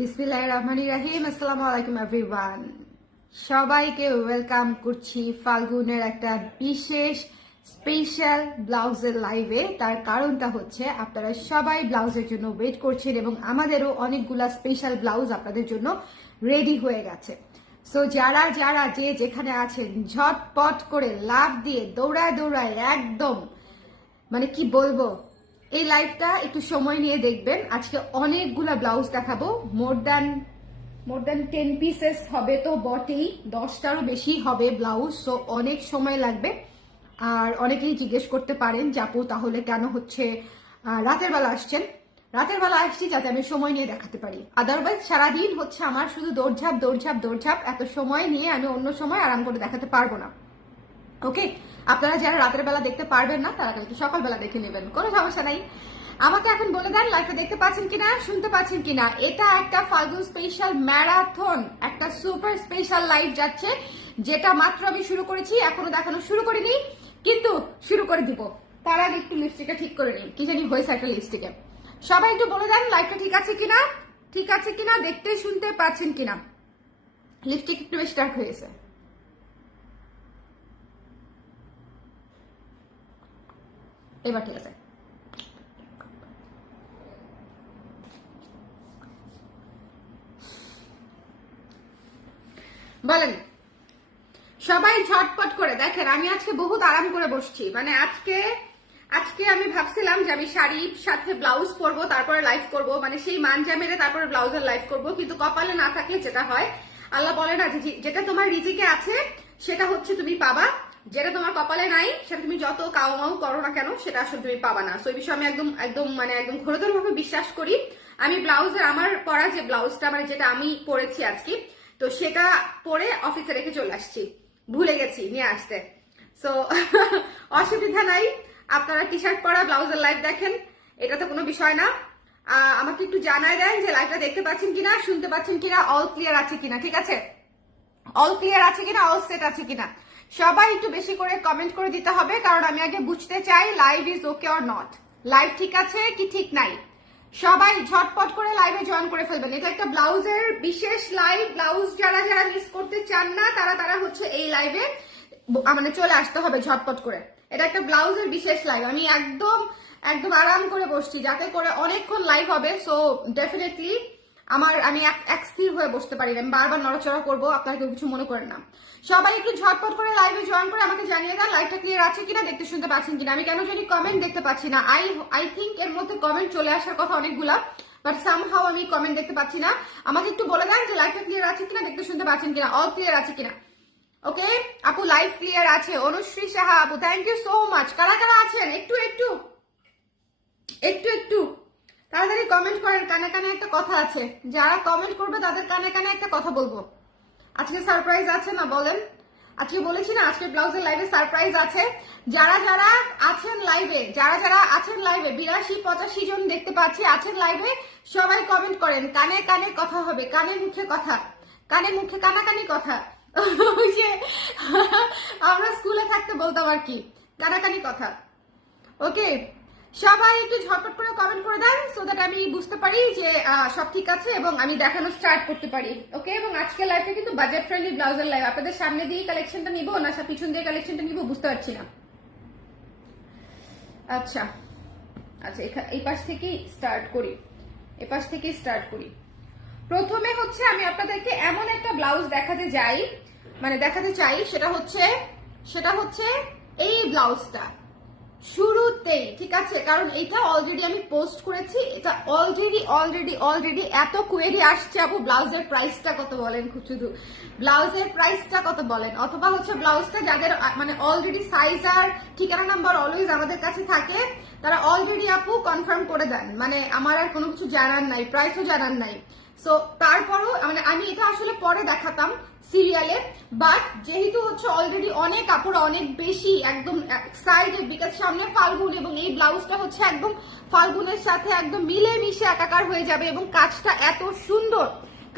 বিসমিল্লাহির রহমানির রহিম। আসসালামু আলাইকুম এভরিওয়ান, সবাইকে ওয়েলকাম করছি ফাল্গুনের একটা বিশেষ স্পেশাল ব্লাউজের লাইভে। তার কারণটা হচ্ছে আপনারা সবাই ব্লাউজের জন্য ওয়েট করছেন এবং আমাদেরও অনেকগুলা স্পেশাল ব্লাউজ আপনাদের জন্য রেডি হয়ে গেছে। সো যারা যারা যে যেখানে আছেন ঝটপট করে লাফ দিয়ে দৌড়ায় দৌড়ায় একদম মানে কি বলবো, এই লাইভটা একটু সময় নিয়ে দেখবেন। আজকে অনেকগুলা ব্লাউজ দেখাবো, মোর দ্যান 10 পিসেস হবে তো বটেই, 10টারও বেশি হবে ব্লাউজ। সো অনেক সময় লাগবে। আর অনেকেই জিজ্ঞেস করতে পারেন যে আপু তাহলে কেন হচ্ছে রাতের বেলা আসছেন। রাতের বেলা আসছি যাতে আমি সময় নিয়ে দেখাতে পারি, আদারওয়াইজ সারাদিন হচ্ছে আমার শুধু দৌড়ঝাঁপ দৌড়ঝাঁপ দৌড়ঝাঁপ, এত সময় নিয়ে আমি অন্য সময় আরাম করে দেখাতে পারবো না। ওকে, আপনারা যারা রাতের বেলা দেখতে পারবেন না তারা কালকে সকালবেলা দেখে নেবেন, কোনো সমস্যা নাই। আমাকে এখন বলে দেন লাইভে দেখতে পাচ্ছেন কিনা, শুনতে পাচ্ছেন কিনা। এটা একটা ফাল্গুন স্পেশাল ম্যারাথন, একটা সুপার স্পেশাল লাইভ যাচ্ছে, যেটা মাত্র আমি শুরু করেছি, এখনো দেখানো শুরু করিনি, কিন্তু শুরু করে দিব। তার আগে একটু লিপস্টিকটা ঠিক করে নিই, কি জানি হয়েছে একটা লিপস্টিকে। সবাই একটু বলে দেন লাইভটা ঠিক আছে কিনা, ঠিক আছে কিনা, দেখতে শুনতে পাচ্ছেন কিনা। লিপস্টিক একটু বেশি ডার্ক হয়েছে। এবার ঠিক আছে। বলেন সবাই ঝটপট করে। দেখেন আমি আজকে বহুত আরাম করে বসছি, মানে আজকে আমি ভাবছিলাম যে আমি শাড়ির সাথে ব্লাউজ পরবো তারপরে লাইভ করব, মানে সেই মানজা মেরে তারপরে ব্লাউজের লাইভ করব, কিন্তু কপালে না থাকলে যেটা হয়, আল্লাহ বলে না যেটা তোমার রিজিকে আছে সেটা হচ্ছে তুমি পাবা, যেটা তোমার কপালে নাই সেটা তুমি যত কাউ মাউ করো না কেন সেটা আসলে তুমি পাবা না। সো এই বিষয়ে আমি একদম ঘোরতর ভাবে বিশ্বাস করি। আমি ব্লাউজের আমার পরা যে ব্লাউজটা মানে যেটা আমি পরেছি আজকে, তো সেটা পরে অফিসে রেখে চলে আসছি, ভুলে গেছি নিয়ে আসতে। সো অসুবিধা নাই, আপনারা টি শার্ট পরা ব্লাউজের লাইভ দেখেন, এটা তো কোনো বিষয় না। আমাকে একটু জানাই দেন যে লাইভটা দেখতে পাচ্ছেন কিনা, শুনতে পাচ্ছেন কিনা, অল ক্লিয়ার আছে কিনা। ঠিক আছে, অল ক্লিয়ার আছে কিনা, অল সেট আছে কিনা। সবাই একটু বেশি করে কমেন্ট করে দিতে হবে, কারণ আমি আগে বুঝতে চাই live is okay or not, live ঠিক আছে কি ঠিক নাই। সবাই ঝটপট করে লাইভে জয়েন করে ফেলবেন। এটা একটা ব্লাউজের বিশেষ লাইভ, ব্লাউজ যারা যারা মিস করতে চান না তারা হচ্ছে এই লাইভে মানে চলে আসতে হবে ঝটপট করে। এটা একটা ব্লাউজের বিশেষ লাইভ, আমি একদম আরাম করে বসছি যাতে করে অনেকক্ষণ লাইভ হবে। সো ডেফিনেটলি আমি এক স্থির হয়ে বসতে পারি না, আমি বারবার নড়াচড়া করবো, আপনারা কেউ কিছু মনে করেন না। সবাই একটু ঝটপট করে লাইভে জয়েন করে আমাকে জানিয়ে দেন লাইভটা ক্লিয়ার আছে কিনা, দেখতে শুনতে পাচ্ছেন কিনা। আমি কেন জানি কমেন্ট দেখতে পাচ্ছি না। আই থিঙ্ক এর মধ্যে কমেন্ট চলে আসার কথা অনেকগুলা, বাট সামহাও আমি কমেন্ট দেখতে পাচ্ছি না। আমাকে একটু বলে দেন যে লাইভটা ক্লিয়ার আছে কিনা, দেখতে শুনতে পাচ্ছেন কিনা, অল ক্লিয়ার আছে কিনা। ওকে আপু লাইভ ক্লিয়ার আছে। অনুশ্রী সাহা আপু থ্যাংক ইউ সো মাচ। কারা কারা আছেন একটু একটু একটু একটু তাড়াতাড়ি কমেন্ট করেন, কানে কানে একটা কথা আছে, যারা কমেন্ট করবে তাদের কানে কানে একটা কথা বলবো। আজকে সারপ্রাইজ আছে না বলেন, আজকে বলেছি না আজকে ব্লাউজের লাইভে সারপ্রাইজ আছে। যারা যারা আছেন লাইভে, 82-85 জন দেখতে পাচ্ছি আছেন লাইভে, সবাই কমেন্ট করেন। কানে কানে কথা হবে, কানে মুখে কথা, কানে মুখে কানাকানি কথা। ওই যে আমরা স্কুলে থাকতে বলতাম আর কি, কানাকানি কথা। ওকে সবাই একটু ঝটপট করে কমেন্ট করে দেন, সো দ্যাট আমি বুঝতে পারি যে সব ঠিক আছে এবং আমি দেখানো স্টার্ট করতে পারি। ওকে, এবং আজকে লাইভটা কিন্তু বাজেট ফ্রেন্ডলি ব্লাউজের লাইভ। আপনাদের সামনে দিয়ে কালেকশনটা নিব না পিছন দিয়ে কালেকশনটা নিব বুঝতে পারছি না। আচ্ছা আচ্ছা, এই পাশ থেকেই স্টার্ট করি, প্রথমে হচ্ছে আমি আপনাদেরকে এমন একটা ব্লাউজ দেখাতে চাই, সেটা হচ্ছে এই ব্লাউজটা শুরুতেই, ঠিক আছে, কারণ এটা অলরেডি আমি পোস্ট করেছি। এটা অলরেডি এত কোয়েরি আসছে আপু ব্লাউজের প্রাইসটা কত বলেন, শুধু ব্লাউজের প্রাইসটা কত বলেন, অথবা হচ্ছে ব্লাউজটা যাদের মানে অলরেডি সাইজ আর ঠিকানা নাম্বার অলওয়েজ আমাদের কাছে থাকে, তারা অলরেডি আপু কনফার্ম করে দেন, মানে আমার আর কোনো কিছু জানার নাই, প্রাইসও জানার নাই। সো তারপরও মানে আমি এটা আসলে পরে দেখাতাম সিরিয়ালে, বাট যেহেতু হচ্ছে অলরেডি অনেক কাপড় অনেক বেশি একদম এক্সাইটেড, বিকজ সামনে ফাল্গুন এবং এই ব্লাউজটা হচ্ছে একদম ফাল্গুনের সাথে একদম মিলে মিশে একাকার হয়ে যাবে এবং কাজটা এত সুন্দর,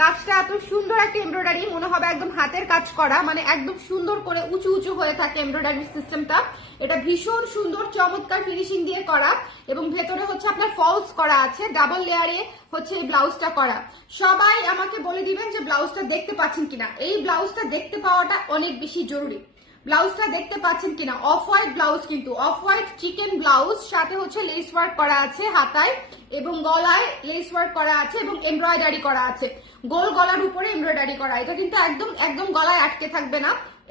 কাজটা এত সুন্দর একটা এমব্রয়ডারি, মনে হবে একদম হাতের কাজ করা, মানে একদম সুন্দর করে উঁচু উঁচু হয়ে থাকে এমব্রয়ডারি সিস্টেমটা। এটা ভীষণ সুন্দর চমৎকার ফিনিশিং দিয়ে করা, এবং ভেতরে হচ্ছে আপনার ফলস করা আছে, ডাবল লেয়ারে হচ্ছে এই ব্লাউজটা করা। সবাই আমাকে বলে দিবেন যে ব্লাউজটা দেখতে পাচ্ছেন কিনা। এই ব্লাউজটা দেখতে পাওয়াটা অনেক বেশি জরুরি। ব্লাউজটা দেখতে পাচ্ছেন কিনা, অফ হোয়াইট ব্লাউজ, কিন্তু অফ হোয়াইট চিকেন ব্লাউজ, সাথে হচ্ছে লেস ওয়ার্ক করা আছে হাতায় এবং গলায় লেস ওয়ার্ক করা আছে এবং এমব্রয়ডারি করা আছে, গোল গলার উপরে এমব্রয়ডারি করা। এটা কিন্তু একদম একদম গলায় আটকে থাকবে না,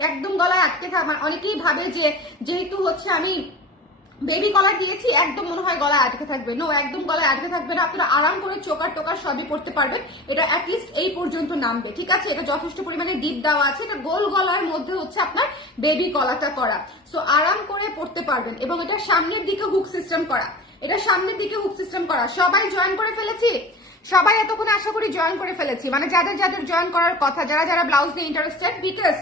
একদম গলায় আটকে থাকবে। অনেকেই ভাবে যে যেহেতু হচ্ছে আমি বেবি কলার দিয়েছি একদম মনে হয় গলায় আটকে থাকবে, নো, একদম গলায় আটকে থাকবে না। আপনারা আরাম করে চোকার টোকার সবই পড়তে পারবেন। এটা অ্যাটলিস্ট এই পর্যন্ত নামবে, ঠিক আছে। এটা যথেষ্ট পরিমাণে ডিপ দেওয়া আছে, এটা গোল গলার মধ্যে হচ্ছে আপনার বেবি কলারটা করা, সো আরাম করে পড়তে পারবেন। এবং এটা সামনের দিকে হুক সিস্টেম করা, এটা সামনের দিকে হুক সিস্টেম করা। সবাই জয়েন করে ফেলেছি, সবাই এতক্ষণে আশা করি জয়েন করে ফেলেছি, মানে যাদের যাদের জয়েন করার কথা, যারা যারা ব্লাউজ নিয়ে ইন্টারেস্টেড। বিকজ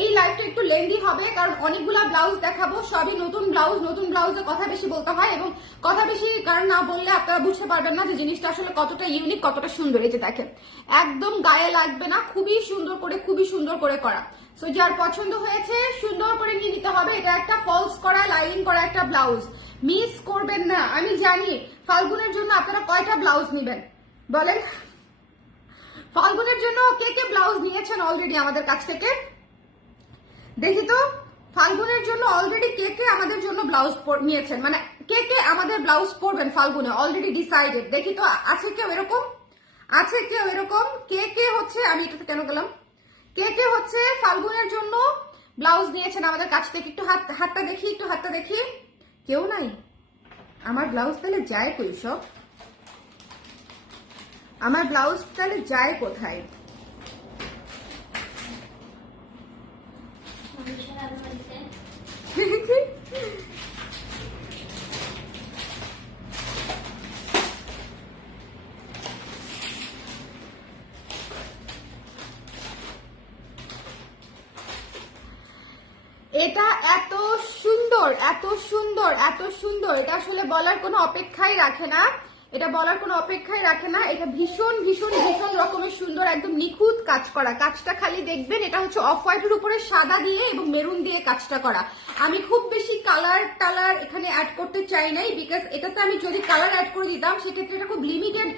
এই লাইভটা একটু লেন্দি হবে, কারণ অনেকগুলা ব্লাউজ দেখাবো, সবই নতুন ব্লাউজ। নতুন ব্লাউজে কথা বেশি বলতে হয়, এবং কথা বেশি কারণ না বললে আপনারা বুঝতে পারবেন না যে জিনিসটা আসলে কতটা ইউনিক, কতটা সুন্দর। এই যে দেখেন, একদম গায়ে লাগবে না, খুবই সুন্দর করে, খুবই সুন্দর করে করা। সো যার পছন্দ হয়েছে সুন্দর করে নিয়ে নিতে হবে। এটা একটা ফলস করা, লাইনিং করা একটা ব্লাউজ, মিস করবেন না। আমি জানি ফাল্গুনের জন্য আপনারা কয়টা ব্লাউজ নেবেন বলেন? ফাল্গুনের জন্য কে কে ব্লাউজ নিয়েছেন অলরেডি আমাদের কাছ থেকে? দেখি তো, ফাল্গুনের জন্য অলরেডি কে কে আমাদের জন্য ব্লাউজ নিয়েছেন, মানে কে কে আমাদের ব্লাউজ পরবেন ফাল্গুনে অলরেডি ডিসাইডেড। দেখি তো, আছে কেউ এরকম? আছে কেউ এরকম? কে কে হচ্ছে, আমি এটাতে কেন গেলাম, কে কে হচ্ছে ফাল্গুনের জন্য ব্লাউজ নিয়েছেন আমাদের কাছ থেকে? একটু হাতটা দেখি, একটু হাতটা দেখি। কেউ নাই? আমার ব্লাউজ তাহলে যায় কই সব? আমার ব্লাউজ তাহলে যায় কোথায়? এটা এত সুন্দর, এত সুন্দর, এত সুন্দর, এটা আসলে বলার কোনো অপেক্ষাই রাখে না। এটা বলার কোনো অপেক্ষাই রাখে না। এটা ভীষণ ভীষণ ভীষণ রকমের সুন্দর, একদম নিখুঁত কাজ করা। কাজটা খালি দেখবেন, এটা হচ্ছে অফ হোয়াইটের উপরে সাদা দিয়ে এবং মেরুন দিয়ে কাজটা করা। আমি খুব বেশি কালার টালার এখানে অ্যাড করতে চাই নাই, বিকজ এটাতে আমি যদি কালার অ্যাড করে দিতাম সেক্ষেত্রে এটা খুব লিমিটেড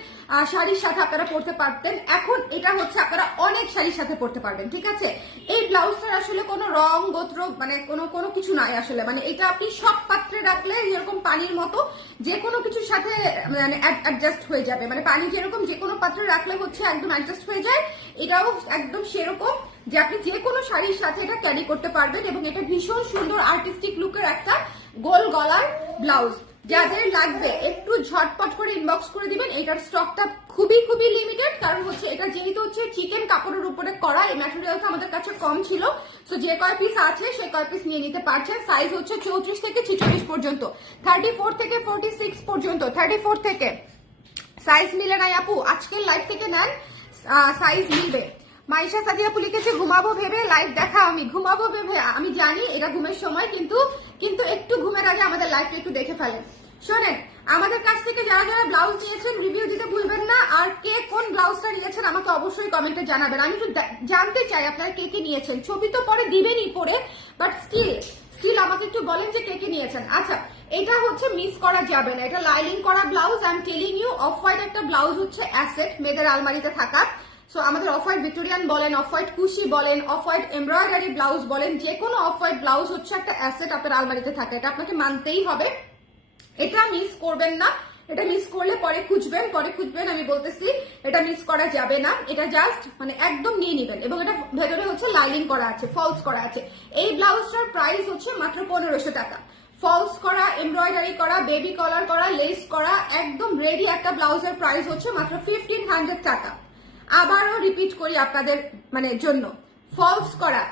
শাড়ির সাথে আপনারা পরতে পারতেন। এখন এটা হচ্ছে আপনারা অনেক শাড়ির সাথে পরতে পারবেন, ঠিক আছে। এই ব্লাউজটার আসলে কোনো রং গোত্র মানে কোনো কিছু নাই আসলে, মানে এটা আপনি সব পাত্রে রাখলে যেরকম পানির মতো যে কোনো কিছুর সাথে মানে অ্যাডজাস্ট হয়ে যাবে, মানে পানি যেরকম যে কোনো পাত্রে রাখলে হচ্ছে একদম অ্যাডজাস্ট হয়ে যায়, এটাও একদম সেরকম যে আপনি যে কোনো শাড়ির সাথে এটা ক্যারি করতে পারবেন। এবং এটা ভীষণ সুন্দর আর্টিস্টিক লুকের একটা গোল গলার ব্লাউজ। যাদের লাগবে একটু ঝটপট করে ইনবক্স করে দিবেন। এটার স্টকটা খুবই খুবই লিমিটেড, কারণ হচ্ছে এটা যেহেতু হচ্ছে চিকেন কাপড়ের উপরে করা, এই ম্যাটেরিয়ালটা আমাদের কাছে কম ছিল, সো যে কয় পিস আছে সে কয় পিস নিয়ে নিতে পারছেন। সাইজ হচ্ছে 34 থেকে 46 পর্যন্ত, 34 থেকে 46 পর্যন্ত, 34 থেকে। সাইজ মিলে নাই আপু, আজকের লাইভ থেকে নেন, সাইজ মিলবে। মাইশা সাদিয়া আপু লিখেছে ঘুমাবো ভেবে লাইভ দেখা। আমি ঘুমাবো ভেবে, আমি জানি এটা ঘুমের সময়, কিন্তু একটু ঘুমের আগে আমাদের লাইভটা একটু দেখে ফেলেন। শোনেন, আমাদের কাছ থেকে যারা যারা ব্লাউজ নিয়েছেন রিভিউ দিতে ভুলবেন না। আর কে কোন ব্লাউজটা নিয়েছেন আমাকে অবশ্যই কমেন্টে জানাবেন। আমি একটু জানতে চাই আপনারা কে কে নিয়েছেন। ছবি তো পরে দিবেনই পরে, বাট স্টিল আমাকে একটু বলেন যে কে কে নিয়েছেন। আচ্ছা, এটা হচ্ছে মিস করা যাবে না, এটা লাইনিং করা blouse. I am telling you, off white একটা ব্লাউজ হচ্ছে অ্যাসেট মেয়েদের আলমারিতে থাকা। সো আমাদের অফ হোয়াইট ভিক্টোরিয়ান বলেন, অফ হোয়াইট কুশি বলেন, অফ হোয়াইট এমব্রয়ডারি ব্লাউজ বলেন, যে কোনো অফ হোয়াইট ব্লাউজ হচ্ছে একটা অ্যাসেট আপনার আলমারিতে থাকে, এটা আপনাকে মানতেই হবে। এটা মিস করবেন না, এটা মিস করলে পরে খুঁজবেন, আমি বলতেছি এটা মিস করা যাবে না। এটা জাস্ট মানে একদম নিয়ে নেবেন। এবং এটা ভেতরে হচ্ছে লাইনিং করা আছে, ফলস করা আছে। এই ব্লাউজটার প্রাইস হচ্ছে মাত্র 1500 টাকা। ফলস করা, এমব্রয়ডারি করা, বেবি কলার করা, লেস করা, একদম রেডি একটা ব্লাউজের প্রাইস হচ্ছে মাত্র 1500 টাকা। আবারও রিপিট করি আপনাদের মানে জন্য, ফলস করা,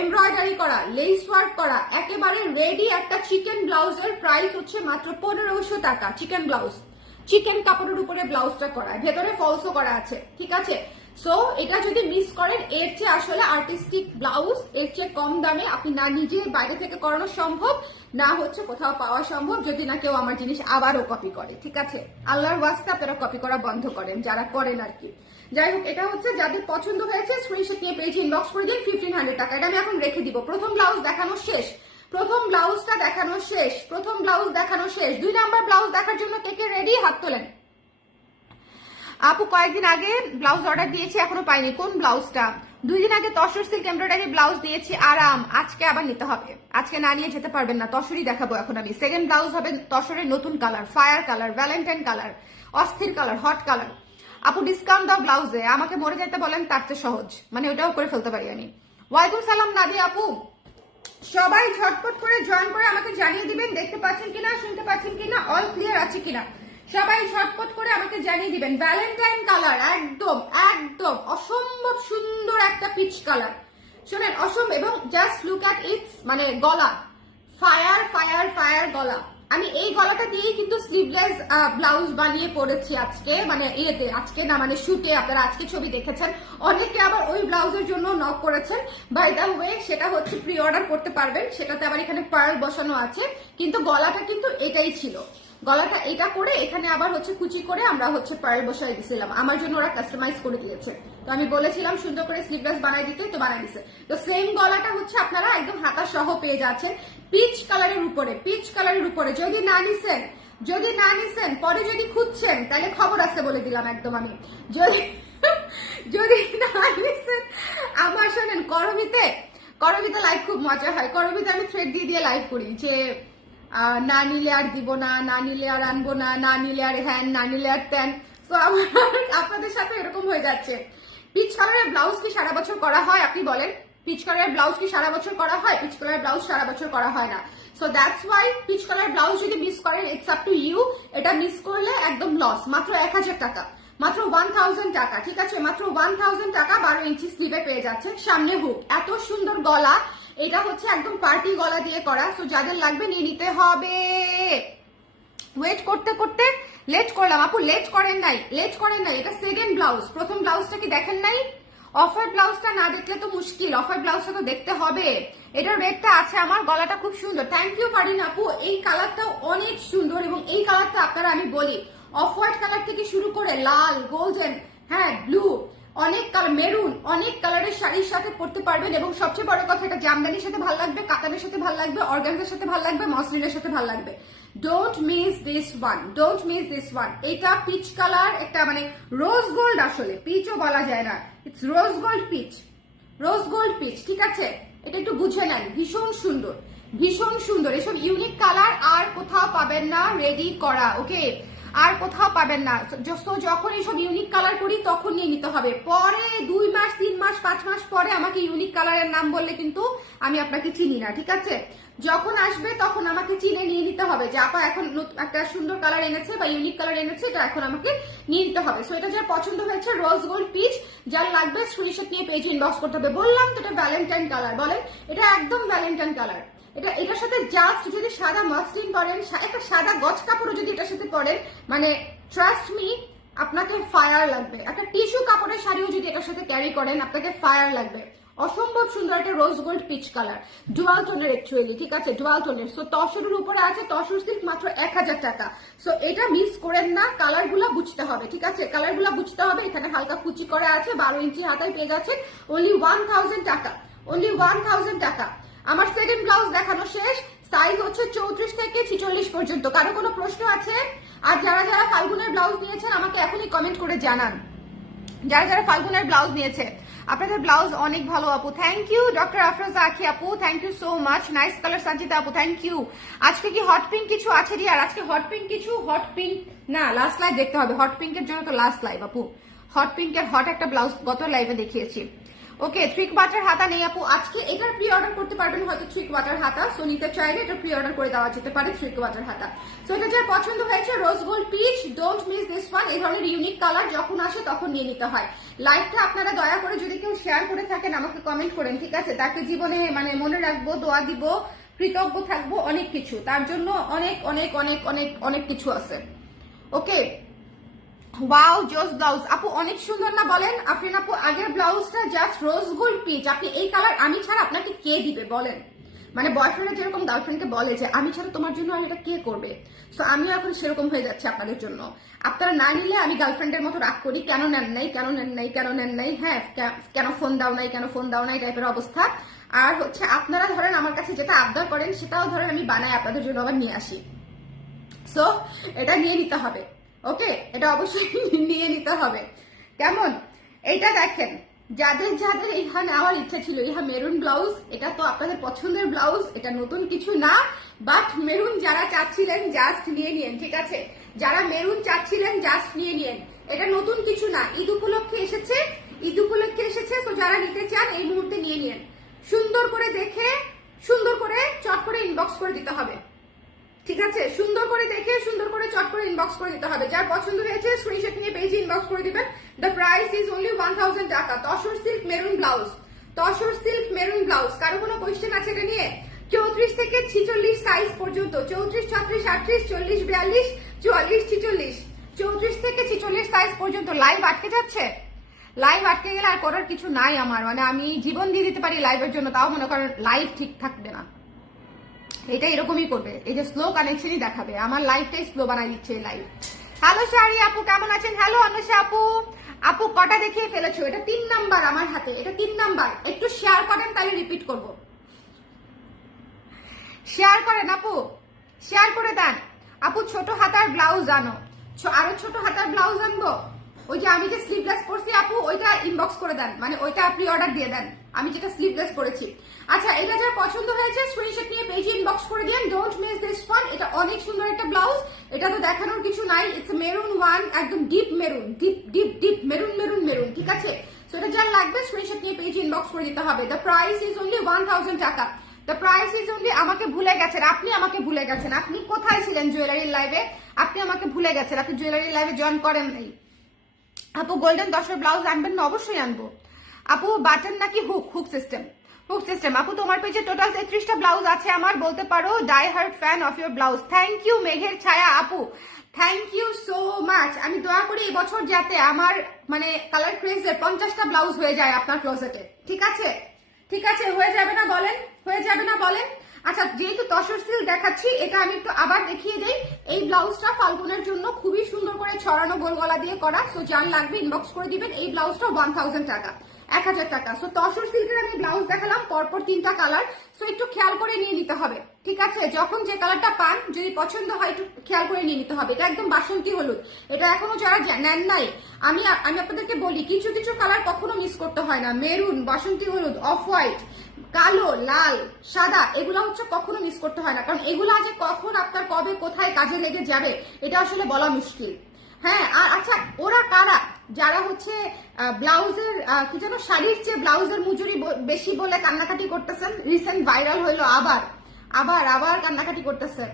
এমব্রয়ডারি করা, লেস ওয়ার্ক করা, একেবারে রেডি একটা চিকেন ব্লাউজের প্রাইস হচ্ছে মাত্র 1500 টাকা। চিকেন ব্লাউজ, চিকেন কাপড়ের উপরে ব্লাউজটা করা, ভেতরে ফলসও করা আছে, ঠিক আছে। সো এটা যদি মিস করেন, এর চেয়ে আসলে আর্টিস্টিক ব্লাউজ এর চেয়ে কম দামে আপনি না নিজে বাইরে থেকে করানো সম্ভব, না হচ্ছে কোথাও পাওয়া সম্ভব, যদি না কেউ আমার জিনিস আবারও কপি করে, ঠিক আছে। আল্লাহর ওয়াস্তে আপনারা কপি করা বন্ধ করেন, যারা করেন আর কি। যাই হোক, এটা হচ্ছে যাদের পছন্দ হয়েছে স্ক্রিনশট নিয়ে পেজ ইনবক্স করে দিন 1500 টাকা। এটা আমি এখন রেখে দিব। প্রথম ব্লাউজ দেখানো শেষ, প্রথম ব্লাউজটা দেখানো শেষ, প্রথম ব্লাউজ দেখানো শেষ। 2 নাম্বার ব্লাউজ দেখার জন্য কে কে রেডি হাত তোলেন। আপু কয়েকদিন আগে ব্লাউজ অর্ডার দিয়েছি, এখনো পাইনি। কোন ব্লাউজটা? 2 দিন আগে তসর সিল্ক এমব্রয়ডারি ব্লাউজ দিয়েছি, আরাম। আজকে আবার নিতে হবে, আজকে না নিয়ে যেতে পারবেন না। তসরই দেখাবো এখন আমি। সেকেন্ড ব্লাউজ হবে তসরের নতুন colour, fire colour, Valentine colour, অস্থির কালার, হট কালার। আপু ডিসকাউন্ট দাও ব্লাউজে, আমাকে মরে যেতে বলেন তার চেয়ে সহজ, মানে ওটাও করে ফেলতে পারি আমি। ওয়ালাইকুম সালাম নাদি আপু, সবাই ঝটপট করে জয়েন করে আমাকে জানিয়ে দিবেন দেখতে পাচ্ছেন কিনা, শুনতে পাচ্ছেন কিনা, অল ক্লিয়ার আছে কিনা। সবাই ঝটপট করে আমাকে জানিয়ে দিবেন। ভ্যালেন্টাইন কালার, একদম একদম অসম্ভব সুন্দর একটা পিচ কালার। শোনেন অসম্ভব, এবং জাস্ট লুক অ্যাট ইটস, মানে গলা ফায়ার ফায়ার ফায়ার গলা। আমি এই গলাটা দিয়েই কিন্তু স্লিভলেস ব্লাউজ বানিয়ে পরেছি আজকে, মানে ইয়েতে, আজকে না মানে শুটে, আপনারা আজকে ছবি দেখেছেন। অনেকে আবার ওই ব্লাউজের জন্য নক করেছেন। বাই দ্য ওয়ে সেটা হচ্ছে প্রি অর্ডার করতে পারবেন, সেটাতে আবার এখানে পার্ল বসানো আছে, কিন্তু গলাটা কিন্তু এটাই ছিল। গলাটা এটা করে এখানে আবার হচ্ছে কুচি করে আমরা হচ্ছে পার্ল বসাই দিয়েছিলাম। আমার জন্য ওরা কাস্টমাইজ করে দিয়েছে, তো আমি বলেছিলাম সুন্দর করে স্লিভলেস বানাই দিতে, তো বানাই দিছে। তো সেম গলাটা হচ্ছে আপনারা একদম হাতা সহ পেয়ে যাচ্ছেন পিচ কালারের উপরে, পিচ কালারের উপরে। যদি না নিছেন পরে যদি খুঁজছেন তাহলে খবর আছে বলে দিলাম একদম আমি। যদি যদি না নিছেন, আমার শোনেন করবিতে লাইভ খুব মজা হয়। করবিতে আমি থ্রেড দিয়ে লাইভ করি যে না নিলে আর দিব না, না নিলে আর আনবো না, না নিলে আর হ্যান, না নিলে আর ত্যান। তো আমার আপনাদের সাথে এরকম হয়ে যাচ্ছে। পিচ কালারের ব্লাউজ কি সারা বছর করা হয়? আপনি বলেন, পিচ কালারের ব্লাউজ কি সারা বছর করা হয়? পিচ কালারের ব্লাউজ সারা বছর করা হয় না। So that's why peach colour blouse যদি মিস করেন, ইটস আপ টু ইউ। এটা মিস করলে একদম লস। মাত্র 1000 টাকা, মাত্র 1000 টাকা, ঠিক আছে? মাত্র 1000 টাকা 12 ইঞ্চি স্লিভে পেয়ে যাচ্ছেন। সামনে হুক, এত সুন্দর গলা। এটা হচ্ছে একদম পার্টি গলা দিয়ে করা। সো যাদের লাগবে নিয়ে নিতে হবে। ওয়েট করতে করতে লেট করলাম। আপু লেট করেন নাই, এটা সেকেন্ড ব্লাউজ। প্রথম ব্লাউজটা কি দেখেন নাই? অফার ব্লাউজটা না দেখলে তো মুশকিল, অফার ব্লাউজটা তো দেখতে হবে। এটার রেটটা আছে আমার। গলাটা খুব সুন্দর। থ্যাংক ইউ ফারিন আপু। এই কালারটাও অনেক সুন্দর, এবং এই কালারটা আপনারা আমি বলি অফ হোয়াইট কালার থেকে শুরু করে লাল, গোল্ডেন, হ্যাঁ ব্লু, অনেক কালার, মেরুন, অনেক কালারের শাড়ির সাথে পরতে পারবেন। এবং সবচেয়ে বড় কথা, এটা জামদানির সাথে ভালো লাগবে, কাতানের সাথে ভালো লাগবে, অর্গানজার সাথে ভালো লাগবে, মসলিনের সাথে ভালো লাগবে। Don't miss this one, don't miss this one. এটা পিচ কালার, একটা মানে রোজ গোল্ড, আসলে পিচও বলা যায় না, it's rose gold peach, rose gold peach, ঠিক আছে? এটা একটু বুঝে নেন, ভীষণ সুন্দর, ভীষণ সুন্দর। এসব ইউনিক কালার আর কোথাও পাবেন না রেডি করা, ওকে? আর কোথাও পাবেন না। যখন এইসব ইউনিক কালার করি তখন নিয়ে নিতে হবে। পরে 2 মাস 3 মাস 5 মাস পরে আমাকে ইউনিক কালারের নাম বললে কিন্তু আমি আপনাকে চিনি না, ঠিক আছে? যখন আসবে তখন আমাকে চিনে নিয়ে নিতে হবে যে আপা এখন একটা সুন্দর কালার এনেছে বা ইউনিক কালার এনেছে, এটা এখন আমাকে নিয়ে নিতে হবে। সো এটা যার পছন্দ হয়েছে রোজ গোল্ড পিচ, যার লাগবে স্ক্রিনশট নিয়ে পেজে ইনবক্স করতে হবে। বললাম তো এটা ভ্যালেন্টাইন কালার, বলেন এটা একদম ভ্যালেন্টাইন কালার। এটার সাথে জাস্ট যদি সাদা মাসলিন পরেন, একটা সাদা গজ কাপড়ও যদি এটার সাথে পরেন, মানে ট্রাস্ট মি আপনাকে ফায়ার লাগবে। একটা টিস্যু কাপড়ের শাড়িও যদি এটার সাথে ক্যারি করেন, আপনাকে ফায়ার লাগবে। অসম্ভব সুন্দর একটা rose gold peach colour, dual টোনের অ্যাকচুয়ালি, ঠিক আছে? ডুয়াল টোনের। সো তসরের উপরে আছে তসর সিল্ক, মাত্র 1000 টাকা। সো এটা মিস করেন না, কালার গুলা বুঝতে হবে, ঠিক আছে? কালার গুলা বুঝতে হবে। এখানে হালকা কুচি করা আছে, 12 ইঞ্চি হাতায় পেয়ে যাচ্ছেন অনলি 1000 টাকা, অনলি 1000 টাকা। আমার সেকেন্ড ব্লাউজ দেখানো শেষ। সাইজ হচ্ছে 34 থেকে 46 পর্যন্ত। কারো কোনো প্রশ্ন আছে? আর যারা যারা ফাল্গুনের ব্লাউজ নিয়েছেন আমাকে এখনই কমেন্ট করে জানান। যারা যারা ফাল্গুনের ব্লাউজ নিয়েছে, আপনাদের ব্লাউজ অনেক ভালো আপু। Thank you doctor Afroza Akhi আপু, thank you so much. Nice colour Sajida আপু, থ্যাংক ইউ। আজকে কি হট পিঙ্ক কিছু আছে ডিয়ার? আজকে হট পিঙ্ক কিছু, হট পিঙ্ক না, লাস্ট লাইভ দেখতে হবে। হট পিঙ্কের জন্য তো লাস্ট লাইভ আপু। হট পিঙ্কের হট একটা ব্লাউজ গত লাইভে দেখিয়েছি। ওকে, থ্রি কোয়ার্টার হাতা নেই আপু আজকে। এটার প্রি অর্ডার করতে পারবেন হয়তো থ্রি কোয়ার্টার হাতা। সো নিতে চাইলে এটা প্রি অর্ডার করে দেওয়া যেতে পারে থ্রি কোয়ার্টার হাতা। সো এটা যার পছন্দ হয়েছে rose gold peach, don't miss this one. এই ধরনের ইউনিক কালার যখন আসে তখন নিয়ে নিতে হয়। লাইভটা আপনারা দয়া করে যদি কেউ শেয়ার করে থাকেন আমাকে কমেন্ট করেন, ঠিক আছে? তাকে জীবনে মানে মনে রাখবো, দোয়া দিব, কৃতজ্ঞ থাকবো, অনেক কিছু তার জন্য, অনেক অনেক অনেক অনেক অনেক কিছু আছে। ওকে, ওয়াও জোস ব্লাউজ আপু অনেক সুন্দর না বলেন? আফরিন আপু আগের ব্লাউজটা জাস্ট রোজ গোল্ড পিচ, আপনি এই কালার আমি ছাড়া আপনাকে কে দিবে বলেন? মানে বয়ফ্রেন্ড যেরকম গার্লফ্রেন্ডকে বলে যে আমি ছাড়া তোমার জন্য আর এটা কে করবে, সো আমিও এখন সেরকম হয়ে যাচ্ছে আপনাদের জন্য। আপনারা না নিলে আমি গার্লফ্রেন্ডের মতো রাগ করি, কেন নেন নাই, কেন নেন নাই, কেন নেন নাই, হ্যাঁ কেন ফোন দাও নাই, কেন ফোন দাও নাই টাইপের অবস্থা। আর হচ্ছে আপনারা ধরেন আমার কাছে যেটা আবদার করেন সেটাও ধরেন আমি বানাই আপনাদের জন্য আবার নিয়ে আসি, সো এটা নিয়ে নিতে হবে। ওকে, এটা অবশ্যই নিয়ে নিতে হবে। কেমন? এইটা দেখেন, যাদের যাদের ইহা নেওয়ার ইচ্ছা ছিল, ইহা মেরুন ব্লাউজ, এটা তো আপনাদের পছন্দের ব্লাউজ, এটা নতুন কিছু না, বাট মেরুন যারা চাচ্ছিলেন জাস্ট নিয়ে নিয়েন, ঠিক আছে? যারা মেরুন চাচ্ছিলেন জাস্ট নিয়ে নিয়েন, এটা নতুন কিছু না, ঈদ উপলক্ষে এসেছে, ঈদ উপলক্ষে এসেছে, তো যারা নিতে চান এই মুহূর্তে নিয়ে নিয়েন। সুন্দর করে দেখে সুন্দর করে চট করে ইনবক্স করে দিতে হবে, ঠিক আছে? সুন্দর করে দেখে সুন্দর করে চট করে ইনবক্স করে দিতে হবে। যার পছন্দ হয়েছে স্ক্রিনশট নিয়ে পেজে ইনবক্স করে দিবেন। দ্য প্রাইস ইজ অনলি 1000 টাকা। Tussar silk maroon blouse, tussar silk maroon blouse. কারো কোনো কোয়েশ্চেন আছে এটা নিয়ে? 34 থেকে 46 সাইজ পর্যন্ত, 34, 36, 38, 40, 42, 44, 46, 34 থেকে 46 সাইজ পর্যন্ত। লাইভ আটকে যাচ্ছে, লাইভ আটকে গেলে আর করার কিছু নাই আমার, মানে আমি জীবন দিয়ে দিতে পারি লাইভের জন্য, তাও মনে করেন লাইভ ঠিক থাকবে না। এটা এরকমই করবে, এই যে স্লো কানেকশনই দেখাবে, আমার লাইফটাই স্লো বানাই দিচ্ছে এই লাইভ। হ্যালো শাড়ি আপু, কেমন আছেন? হ্যালো অনুষা আপু, আপু কটা দেখিয়ে ফেলেছো? এটা 3 নাম্বার আমার হাতে, এটা 3 নাম্বার। একটু শেয়ার করেন তাহলে রিপিট করব। শেয়ার করেন আপু, শেয়ার করে দেন। আপু ছোট হাতার ব্লাউজ আনো, আরো ছোট হাতার ব্লাউজ আনবো? ওই যে আমি যে স্লিভলেস পরছি আপু, ওইটা ইনবক্স করে দেন, মানে ওইটা আপনি অর্ডার দিয়ে দেন, আমি যেটা স্লিভলেস পরেছি। আচ্ছা, এটা যার পছন্দ হয়েছে স্ক্রিনশট নিয়ে পেজে ইনবক্স করে দিন। ডোন্ট মিস দিস ওয়ান, এটা অনেক সুন্দর একটা ব্লাউজ, এটা তো দেখানোর কিছু নাই। ইটস মেরুন ওয়ান, একদম deep maroon, deep deep deep maroon maroon maroon, ঠিক আছে? সো এটা যার লাগবে স্ক্রিনশট নিয়ে পেজে ইনবক্স করে দিতে হবে। দ্য প্রাইস ইজ অনলি 1000 টাকা। দ্য প্রাইস ইজ অনলি, আমাকে ভুলে গেছেন আপনি, আমাকে ভুলে গেছেন আপনি। কোথায় ছিলেন জুয়েলারির লাইভে? আপনি আমাকে ভুলে গেছেন, আপনি জুয়েলারির লাইভে জয়েন করেন নাই। আপু গোল্ডেন দশের ব্লাউজ আনবেন না? অবশ্যই আনবো। আপু বাটন নাকি hook? Hook system, hook system. আপু তোমার পেজে টোটাল 33টা ব্লাউজ আছে আমার, বলতে পারো die hard fan of your blouse. Thank you মেঘের ছায়া আপু, থ্যাংক ইউ সো মাচ। আমি দোয়া করি এই বছর যাতে আমার মানে কালার ক্রেজের 50টা ব্লাউজ হয়ে যায় আপনার ক্লোজেটে, ঠিক আছে? ঠিক আছে, হয়ে যাবে না বলেন? হয়ে যাবে না বলেন? আচ্ছা, যেহেতু তসর সিল্ক দেখাচ্ছি, এটা আমি একটু আবার দেখিয়ে দেই। এই ব্লাউজটা ফাল্গুনের জন্য খুবই সুন্দর করে ছড়ানো গোল গলা দিয়ে করা, সো যার লাগবে ইনবক্স করে দিবেন। এই ব্লাউজটা 1000 টাকা, 1000 টাকা। সো তসর সিল্কের আমি ব্লাউজ দেখালাম পরপর 3টা কালার, সো একটু খেয়াল করে নিয়ে নিতে হবে, ঠিক আছে? যখন যে কালারটা পান যদি পছন্দ হয় একটু খেয়াল করে নিয়ে নিতে হবে। এটা একদম বাসন্তী হলুদ, এটা এখনো যারা নেন নাই, আমি আপনাদেরকে বলি কিছু কিছু কালার কখনো মিস করতে হয় না। মেরুন, বাসন্তী হলুদ, অফ হোয়াইট, কালো, লাল, সাদা, এগুলো হচ্ছে কখনো মিস করতে হয় না, কারণ এগুলা যে কখন আপনার কবে কোথায় কাজে লেগে যাবে এটা আসলে বলা মুশকিল। হ্যাঁ, আর আচ্ছা, ওরা কারা যারা হচ্ছে ব্লাউজের কি যেন শাড়ির চেয়ে ব্লাউজের মজুরি বেশি বলে কান্নাকাটি করতেছেন? রিসেন্ট ভাইরাল হইলো, আবার আবার আবার কান্নাকাটি করতেছে,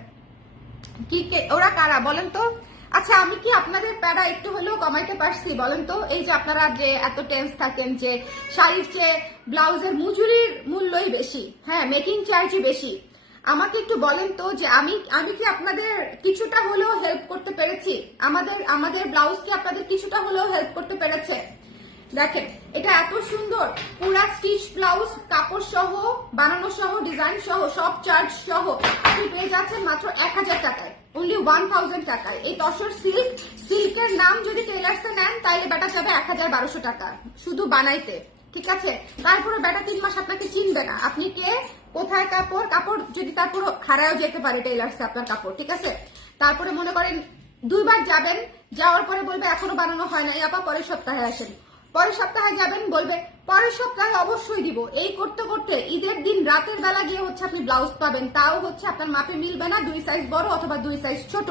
কি ওরা কারা বলেন তো? আচ্ছা, আমি কি আপনাদের প্যারা একটু হলেও কমাইতে পারছি বলেন তো? এই যে আপনারা যে এত টেন্স থাকেন যে শাড়ির চেয়ে ব্লাউজের মজুরির মূল্যই বেশি, হ্যাঁ মেকিং চার্জই বেশি, আমাকে একটু বলেন তো যে আমি কি আপনাদের কিছুটা হলেও হেল্প করতে পেরেছি? আমাদের ব্লাউজ কি আপনাদের কিছুটা হলেও হেল্প করতে পেরেছে? দেখেন, এটা এত সুন্দর পুরা স্টিচ ব্লাউজ, কাপড় সহ, বানানো সহ, ডিজাইন সহ, সব চার্জ সহ আপনি পেয়ে যাচ্ছেন মাত্র 1000 টাকায়, অনলি 1000 টাকায়। এই তসর সিল্ক, সিল্কের নাম যদি টেলার্সে নেন তাইলে বেটা যাবে 1200 টাকা শুধু বানাইতে, ঠিক আছে? তারপরে বেটা 3 মাস আপনাকে চিনবে না, আপনি কে, কোথায় কাপড়, কাপড় যদি তারপর খারায়ও যেতে পারে টেলার্সে আপনার কাপড়, ঠিক আছে? তারপরে মনে করেন 2 বার যাবেন, যাওয়ার পরে বলবে এখনো বানানো হয় না, আপা পরের সপ্তাহে আসেন, পরের সপ্তাহে যাবেন, বলবে পরের সপ্তাহে অবশ্যই দিব। এই করতে করতে ঈদের দিন রাতের বেলা গিয়ে হচ্ছে আপনি ব্লাউজ পাবেন, তাও হচ্ছে আপনার মাপে মিলবে না, 2 সাইজ বড় অথবা 2 সাইজ ছোট।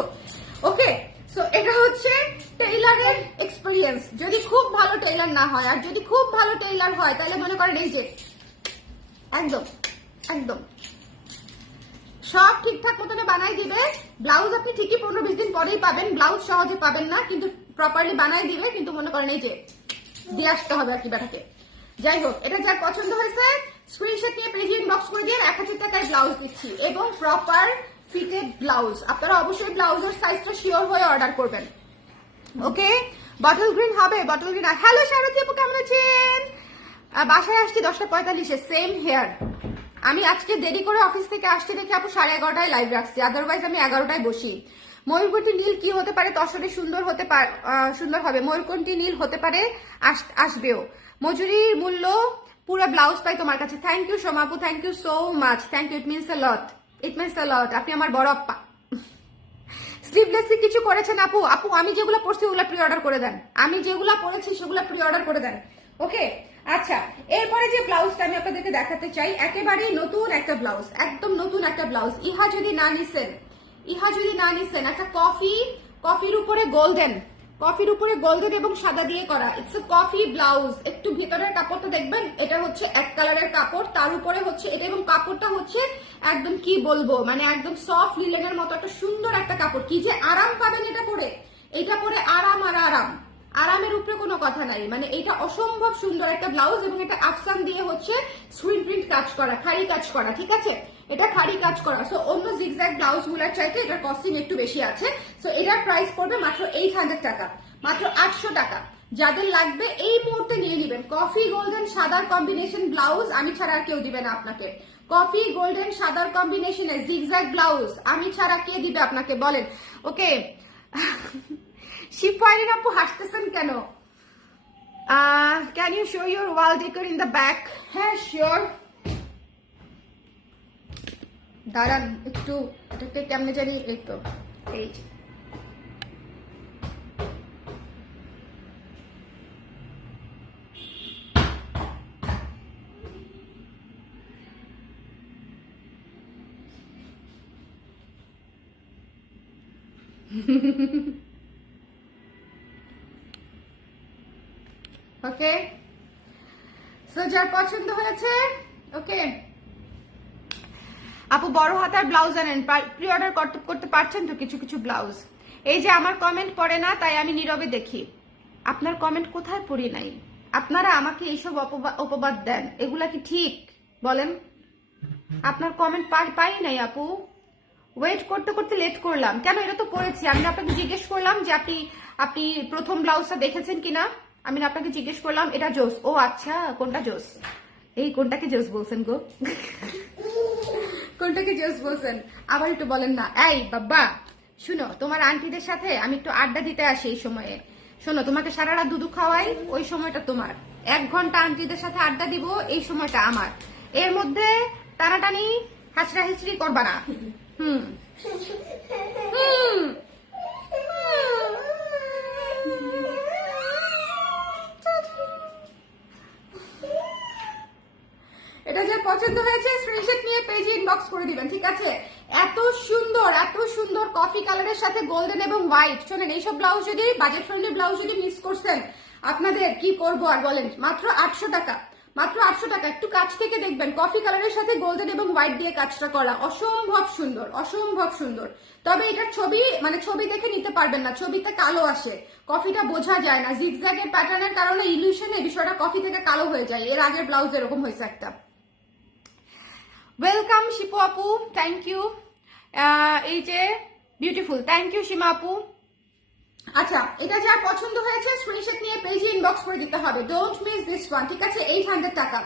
ওকে, সো এটা হচ্ছে টেইলারের এক্সপেরিয়েন্স। যদি খুব ভালো টেইলার না হয়, আর যদি খুব ভালো টেইলার হয় তাহলে মনে করেন এই যে একদম একদম সব ঠিকঠাক মতনে বানাই দিবে। ব্লাউজ আপনি ঠিকই 15-20 দিন পরেই পাবেন, ব্লাউজ সহজে পাবেন না, কিন্তু প্রপারলি বানাই দিবে। কিন্তু মনে করেন এই যে দিয়ে আসতে হবে আর কি ব্যাটাকে। যাই হোক, এটা যার পছন্দ হয়েছে স্ক্রিনশট নিয়ে পেজে ইনবক্স করে দিয়ে 1000 টাকায় ব্লাউজ দিচ্ছি, এবং প্রপার ফিটেড ব্লাউজ। আপনারা অবশ্যই ব্লাউজের সাইজটা শিওর হয়ে অর্ডার করবেন। ওকে, বটল গ্রিন হবে, বটল গ্রিন। হ্যালো শারদী আপু, কেমন আছেন? বাসায় আসছি 10:45, সেম হেয়ার, আমি আজকে দেরি করে অফিস থেকে আসতে দেখে আপু 11:30টায় লাইভ রাখছি, আদারওয়াইজ আমি 11টায় বসি। ময়ূরকণ্ঠী নীল কি হতে পারে? তসরে সুন্দর হতে পারে, সুন্দর হবে। ময়ূরকণ্ঠী নীল হতে পারে, আসবেও। মজুরির মূল্য পুরো ব্লাউজ পাই তোমার কাছে। থ্যাংক ইউ সোমা আপু, thank you so much, thank you, it means a lot, it means a lot. আপনি আমার বড় আপ্পা। স্লিভলেস কিছু করেছেন আপু? আপু আমি যেগুলো পড়ছি ওগুলো প্রি অর্ডার করে দেন, আমি যেগুলো পড়েছি সেগুলো প্রি অর্ডার করে দেন। ওকে আচ্ছা, এরপরে যে ব্লাউজটা আমি আপনাদেরকে দেখাতে চাই, একেবারেই নতুন একটা ব্লাউজ, একদম নতুন একটা ব্লাউজ। ইহা যদি না নিছেন একটা কফির উপরে গোল্ডেন, এবং সাদা দিয়ে করা, ইটস এ কফি ব্লাউজ। একটু ভিতরের কাপড়টা দেখবেন, এটা হচ্ছে এক কালারের কাপড়, তার উপরে হচ্ছে এটা, এবং কাপড়টা হচ্ছে একদম কি বলবো, মানে একদম সফট লিলেনের মতো একটা সুন্দর একটা কাপড়। কি যে আরাম পাবেন এটা পরে, আরাম আর আরাম, আরামের উপরে কোনো কথা নাই। মানে এটা অসম্ভব সুন্দর একটা ব্লাউজ, এবং এটা আফসান দিয়ে হচ্ছে স্ক্রিন প্রিন্ট কাজ করা, খাড়ি কাজ করা, ঠিক আছে, এটা খাড়ি কাজ করা। সো অন্য জিগজ্যাগ ব্লাউজ গুলার চাইতে এটার কস্টিং একটু বেশি আছে। সো এটার প্রাইস পড়বে মাত্র 800 টাকা, মাত্র 800 টাকা। যাদের লাগবে এই মুহূর্তে নিয়ে নেবেন। কফি গোল্ডেন সাদার কম্বিনেশন ব্লাউজ আমি ছাড়া আর কেউ দিবে না আপনাকে। কফি গোল্ডেন সাদার কম্বিনেশনে জিগজ্যাগ ব্লাউজ আমি ছাড়া কে দিবে আপনাকে বলেন? ওকে শিপাইন আপু হাসতেছেন কেন? Can you show your wall decor in the back? হ্যাঁ শিওর, দাঁড়ান একটু, এটাকে কেমনে জানি, এই তো এই যে ওকে। সো যার পছন্দ হয়েছে, ওকে আপু বড় হাতার ব্লাউজ আনেন, প্রি অর্ডার করতে পারছেন তো কিছু কিছু ব্লাউজ। এই যে আমার কমেন্ট পড়ে না, তাই আমি নীরবে দেখি। আপনার কমেন্ট কোথায় পড়ি নাই? আপনারা আমাকে এইসব অপবাদ দেন, এগুলা কি ঠিক বলেন? আপনার কমেন্ট পাই নাই আপু, ওয়েট করতে করতে লেট করলাম কেন? এটা তো করেছি, আমি আপনাকে জিজ্ঞেস করলাম যে আপনি প্রথম ব্লাউজটা দেখেছেন কিনা, আমি আপনাকে জিজ্ঞেস করলাম এটা জোস। ও আচ্ছা, কোনটা জোস? এই কোনটাকে জোস বলছেন গো? কোনটাকে জোস বলছেন আবার একটু বলেন না। এই বাবা শুনো, তোমার আন্টিদের সাথে আমি একটু আড্ডা দিতে আসি এই সময়ে। শোনো, তোমাকে সারা রাত দুধু খাওয়াই, ওই সময়টা তোমার। 1 ঘন্টা আন্টিদের সাথে আড্ডা দিব, এই সময়টা আমার। এর মধ্যে টানাটানি হাঁচড়া হিচড়ি করবা না। হুম হুম এটা যে পছন্দ হয়েছে স্ক্রিনশট নিয়ে পেজে ইনবক্স করে দিবেন, ঠিক আছে? এত সুন্দর কফি কালারের সাথে গোল্ডেন এবং হোয়াইট। শোনেন, এইসব ব্লাউজ যদি, বাজেট ফ্রেন্ডলি ব্লাউজ যদি মিস করছেন, আপনাদের কি করবো আর বলেন। মাত্র 800 টাকা, মাত্র 800 টাকা। একটু কাছ থেকে দেখবেন, কফি কালারের সাথে গোল্ডেন এবং হোয়াইট দিয়ে কাজটা করা, অসম্ভব সুন্দর, অসম্ভব সুন্দর। তবে এটার ছবি, মানে ছবি দেখে নিতে পারবেন না, ছবিতে কালো আসে, কফিটা বোঝা যায় না। জিগজ্যাগের প্যাটার্নের কারণে ইলিউশনে বিষয়টা কফি থেকে কালো হয়ে যায়। এর আগের ব্লাউজ এরকম হয়েছে একটা। ওয়েলকাম শিপু আপু, থ্যাংক ইউ। এই যে বিউটিফুল, থ্যাংক ইউ সীমা আপু। আচ্ছা, এটা যার পছন্দ হয়েছে স্ক্রিনশট নিয়ে পেজে ইনবক্স করে দিতে হবে, ডোন্ট মিস দিস ওয়ান, ঠিক আছে? 800 টাকা,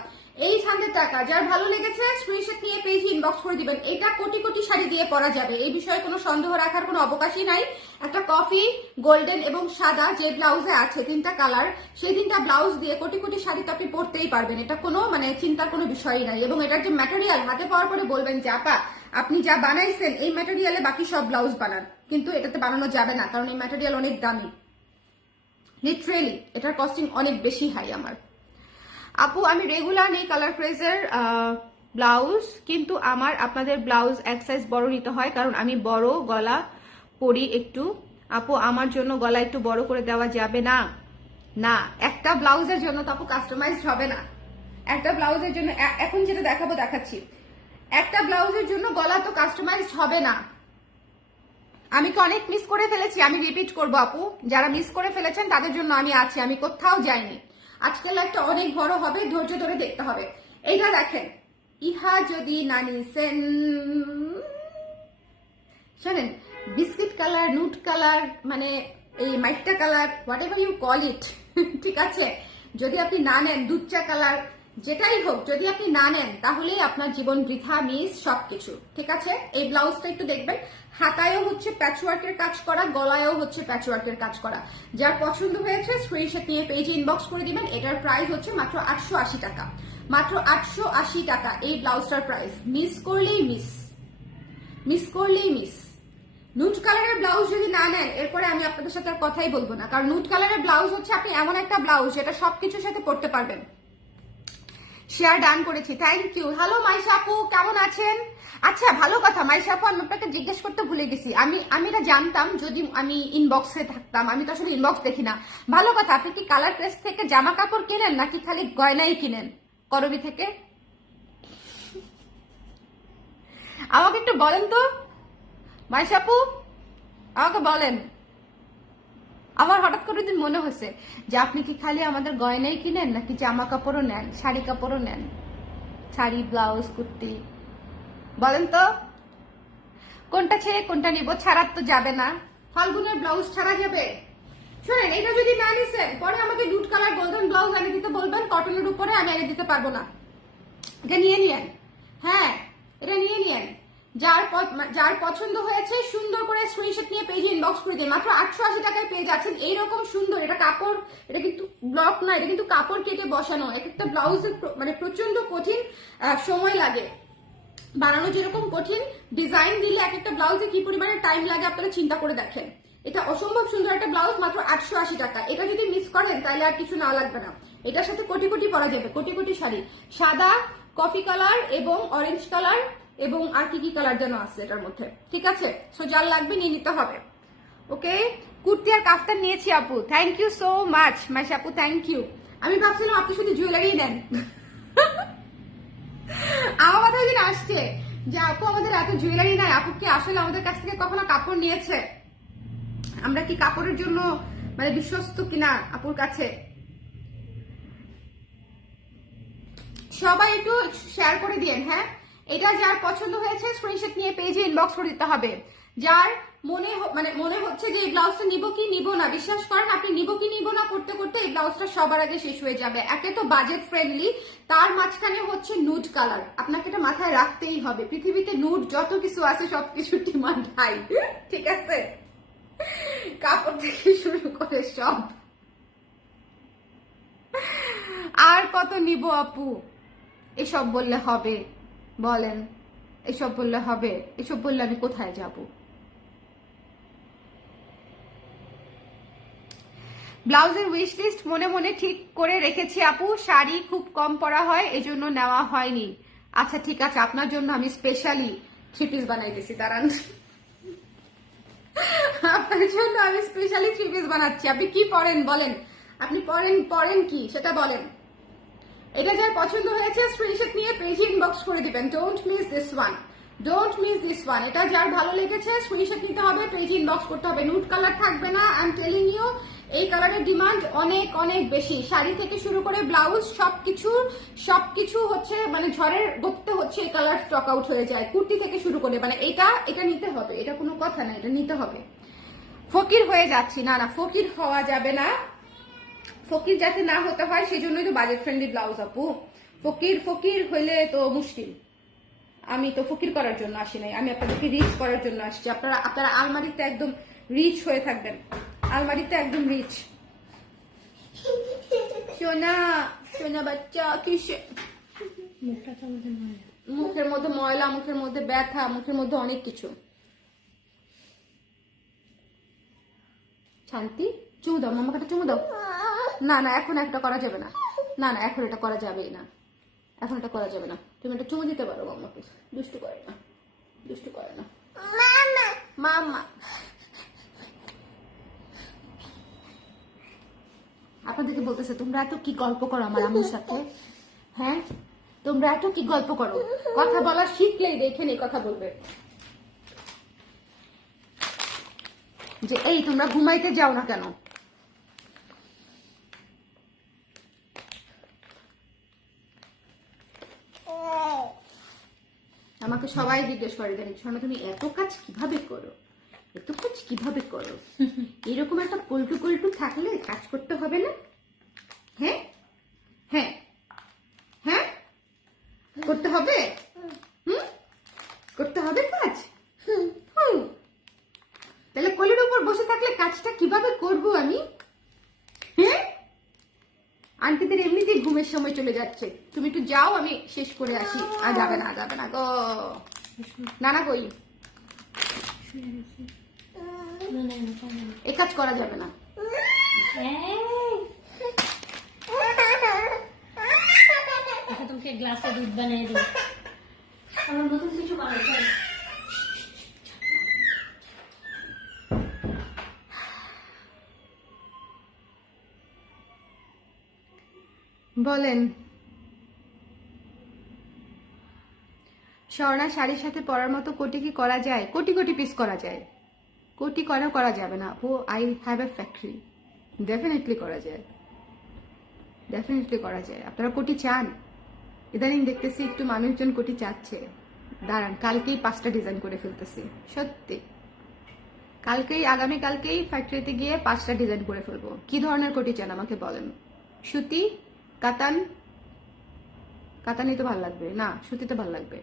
800 টাকা। যার ভালো লেগেছে স্ক্রিনশট নিয়ে পেজে ইনবক্স করে দিবেন। এটা কোটি কোটি শাড়ি দিয়ে পরা যাবে, এই বিষয়ে কোনো সন্দেহ রাখার কোনো অবকাশই নাই। একটা কফি, গোল্ডেন এবং সাদা যে ব্লাউজে আছে 3টা কালার, সেই 3টা ব্লাউজ দিয়ে কোটি কোটি শাড়ি তো আপনি পরতেই পারবেন, এটা কোনো মানে চিন্তার কোনো বিষয়ই নাই। এবং এটার যে ম্যাটেরিয়াল, হাতে পাওয়ার পরে বলবেন যে আপা আপনি যা বানাইছেন এই ম্যাটেরিয়ালে বাকি সব ব্লাউজ বানান, কিন্তু এটাতে বানানো যাবে না, কারণ এই ম্যাটেরিয়াল অনেক দামি, লিটারেলি এটার কস্টিং অনেক বেশি হাই আমার। আপু আমি রেগুলার নেই কালার ক্রেজের ব্লাউজ, কিন্তু আমার আপনাদের ব্লাউজ এক সাইজ বড় নিতে হয়, কারণ আমি বড় গলা পরি একটু। আপু আমার জন্য গলা একটু বড় করে দেওয়া যাবে না? না, একটা ব্লাউজের জন্য তো আপু কাস্টমাইজড হবে না। একটা ব্লাউজের জন্য এখন যেটা দেখাবো দেখাচ্ছি, একটা ব্লাউজের জন্য গলা তো কাস্টমাইজড হবে না। আমি তো অনেক মিস করে ফেলেছি, আমি রিপিট করবো আপু, যারা মিস করে ফেলেছেন তাদের জন্য আমি আছি, আমি কোথাও যাইনি। আজকের লাইভটা অনেক বড় হবে, ধৈর্য ধরে দেখতে হবে। এইটা দেখেন, ইহা যদি না নিছেন, শোনেন, বিস্কিট কালার, নুট কালার, মানে এই মাইটটা colour, whatever you call it, ঠিক আছে? যদি আপনি না নেন দুধ চা কালার, যেটাই হোক যদি আপনি না নেন তাহলেই আপনার জীবন বৃথা, মিস সবকিছু। ঠিক আছে, এই ব্লাউজটা একটু দেখবেন, হাতায়ও হচ্ছে প্যাচওয়ার্কের কাজ করা, গলায়ও হচ্ছে প্যাচওয়ার্কের কাজ করা। যার পছন্দ হয়েছে স্ক্রিনশট নিয়ে পেজে ইনবক্স করে দিবেন। এটার প্রাইস হচ্ছে মাত্র 880 টাকা, মাত্র 880 টাকা এই ব্লাউজটার প্রাইস। মিস করলেই মিস, মিস করলেই মিস। নুট কালারের ব্লাউজ যদি না নেন এরপরে আমি আপনাদের সাথে আর কথাই বলবো না, কারণ নুট কালারের ব্লাউজ হচ্ছে আপনি এমন একটা ব্লাউজ যেটা সবকিছুর সাথে পরতে পারবেন। শেয়ার ডান করেছি, থ্যাংক ইউ। হ্যালো মাইশা আপু, কেমন আছেন? আচ্ছা ভালো কথা মাইশা আপু, আমি আপনাকে জিজ্ঞেস করতে ভুলে গেছি। আমি এটা জানতাম যদি আমি ইনবক্সে থাকতাম, আমি তো আসলে ইনবক্স দেখি না। ভালো কথা, আপনি কি কালার প্রেস থেকে জামা কাপড় কিনেন নাকি খালি গয়নাই কিনেন করবি থেকে? আমাকে একটু বলেন তো মাইশা আপু, আমাকে বলেন। আমার হঠাৎ করে দিন মনে হয়েছে যে আপনি কি খালি আমাদের গয়নাই কিনেন নাকি জামা কাপড়ও নেন, শাড়ি কাপড়ও নেন, শাড়ি ব্লাউজ কুর্তি? বলেন তো কোনটা ছেড়ে কোনটা নিব? ছাড়ার তো যাবে না। ফাল্গুনের ব্লাউজ ছাড়া যাবে? শোনেন, এটা যদি না নিছেন পরে আমাকে নুট কালার গোল্ডেন ব্লাউজ এনে দিতে বলবেন, কটনের উপরে আমি এনে দিতে পারবো না। এটা নিয়ে নিয়েন, হ্যাঁ এটা নিয়ে নিয়েন। যার পছন্দ হয়েছে সুন্দর করে স্ক্রিনশট নিয়ে পেজে ইনবক্স করে দিন। মাত্র 880 টাকায় পেয়ে যাচ্ছেন এইরকম সুন্দর। এটা কাপড়, এটা কিন্তু ব্লক না, এটা কিন্তু কাপড় কেটে বসানো। এক একটা ব্লাউজের মানে প্রচন্ড কঠিন সময় লাগে বানানো, যেরকম কঠিন ডিজাইন দিলে এক একটা ব্লাউজে কি পরিমাণে টাইম লাগে আপনারা চিন্তা করে দেখেন। এটা অসম্ভব সুন্দর একটা ব্লাউজ, মাত্র 880 টাকা। এটা যদি মিস করেন তাহলে আর কিছু না লাগবে না। এটার সাথে কোটি কোটি পরা যাবে, কোটি কোটি শাড়ি। সাদা, কফি কালার এবং অরেঞ্জ কালার এবং আর কি কি কালার যেন আছে এটার মধ্যে। ঠিক আছে, সো যার লাগবে নিয়ে নিতে হবে। ওকে, কুর্তি আর কাফতান নিয়েছি আপু, thank you so much Maisha আপু, থ্যাংক ইউ। আমি ভাবছিলাম আপনি শুধু জুয়েলারি নেন। আমার কথা ওই দিন আসছে যে আপু আমাদের এত জুয়েলারি নাই, আপু কি আসলে আমাদের কাছ থেকে কখনো কাপড় নিয়েছে? আমরা কি কাপড়ের জন্য মানে বিশ্বস্ত কিনা আপুর কাছে? সবাই একটু শেয়ার করে দিয়েন। হ্যাঁ, এটা যার পছন্দ হয়েছে স্ক্রিনশট নিয়ে পেজে ইনবক্স করে দিতে হবে। যার মনে হচ্ছে যে এই ব্লাউজটা নিব কি নিব না, বিশ্বাস করেন আপনি নিব কি নিব না করতে করতে এই ব্লাউজটা সবার আগে শেষ হয়ে যাবে। একে তো বাজেট ফ্রেন্ডলি, তার মাঝখানে হচ্ছে নুড কালার। আপনাকে এটা মাথায় রাখতেই হবে, পৃথিবীতে নুড যত কিছু আছে সবকিছুর ডিমান্ড হাই। ঠিক আছে, কাপড় থেকে শুরু করে সব। আর কত নিব আপু? এসব বললে হবে? বলেন, এসব বললে হবে? এসব বললে আমি কোথায় যাব? ব্লাউজের উইশ লিস্ট মনে মনে ঠিক করে রেখেছি আপু, শাড়ি খুব কম পরা হয় এজন্য নেওয়া হয়নি। আচ্ছা ঠিক আছে, আপনার জন্য আমি স্পেশালি 3 পিস বানাইতেছি, দাঁড়ান। আপনার জন্য আমি স্পেশালি 3 পিস বানাচ্ছি। আপনি কি পরেন বলেন, আপনি পরেন কি সেটা বলেন। এটা যার পছন্দ হয়েছে স্ক্রিনশট নিয়ে পেজে ইনবক্স করে দিবেন। Don't miss this one, don't miss this one. এটা যার ভালো লেগেছে স্ক্রিনশট নিতে হবে, পেজে ইনবক্স করতে হবে। নুড কালার থাকবে না, আই এম টেলিং ইউ। এই কালারের ডিমান্ড অনেক অনেক বেশি। শাড়ি থেকে শুরু করে ব্লাউজ সবকিছু হচ্ছে মানে ঝড়ের গতিতে হচ্ছে এই কালার স্টক আউট হয়ে যায়। কুর্তি থেকে শুরু করে মানে এটা নিতে হবে, এটা কোনো কথা না, এটা নিতে হবে। ফকির হয়ে যাচ্ছি, না না ফকির হওয়া যাবে না। ফকির যাতে না হতে হয় সেই জন্যই তো বাজেট ফ্রেন্ডলি ব্লাউজ আপু। ফকির হইলে তো মুশকিল। আমি তো ফকির করার জন্য আসি নাই, আমি আপনাদেরকে রিচ করার জন্য আসছি। আপনারা আলমারিতে একদম রিচ হয়ে থাকবেন, আলমারিতে একদম রিচ। সোনা সোনা বাচ্চা কিসে মুখের মধ্যে ময়লা, মুখের মধ্যে ব্যথা, মুখের মধ্যে অনেক কিছু। শান্তি, চুমু দাও, মামাকে একটা চুমু দাও। না না এখন একটা করা যাবে না, না না এখন এটা করা যাবেই না, এখন এটা করা যাবে না। তুমি একটা চুমু দিতে পারো মামাকে, দুষ্টু করে না, দুষ্টু করে না। মামা আপনাদেরকে বলতেছে তোমরা এত কি গল্প করো আমার আম্মুর সাথে? হ্যাঁ তোমরা এত কি গল্প করো? কথা বলা শিখলেই দেখেন এই কথা বলবে যে এই তোমরা ঘুমাইতে যাও না কেন? আমাকে সবাই জিজ্ঞেস করে জানি শোনা তুমি এত কাজ কিভাবে করো, এত কাজ কিভাবে করো? এরকম একটা পল্টু থাকলে কাজ করতে হবে না? হ্যাঁ হ্যাঁ হ্যাঁ করতে হবে? করতে হবে কাজ? তাহলে কোলের উপর বসে থাকলে কাজটা কিভাবে করব আমি? হ্যাঁ, আন্টিদের এমনিতেই ঘুমের সময় চলে যাচ্ছে, তুমি একটু যাও, আমি শেষ করে আসি। আর যাবে না, যাবে না গো। নানা কই? এ কাজ করা যাবে না। তোমাকে গ্লাসে দুধ বানিয়ে দিই, আমার নতুন কিছু বানাতে হবে। বলেন। স্বর্ণা শাড়ির সাথে পরার মতো কোটি কি করা যায়? কোটি কোটি পিস করা যায়, কোটি করা যাবে না। Oh I have a factory, definitely করা যায়, ডেফিনেটলি করা যায়। আপনারা কোটি চান? ইদানিং দেখতেছি একটু মানুষজন কোটি চাচ্ছে। দাঁড়ান, কালকেই 5টা ডিজাইন করে ফেলতেছি, সত্যি কালকেই, আগামীকালকেই ফ্যাক্টরিতে গিয়ে 5টা ডিজাইন করে ফেলবো। কি ধরনের কোটি চান আমাকে বলেন? সুতি, কাতান? কাতানই তো ভালো লাগবে না, সুতি তো ভালো লাগবে।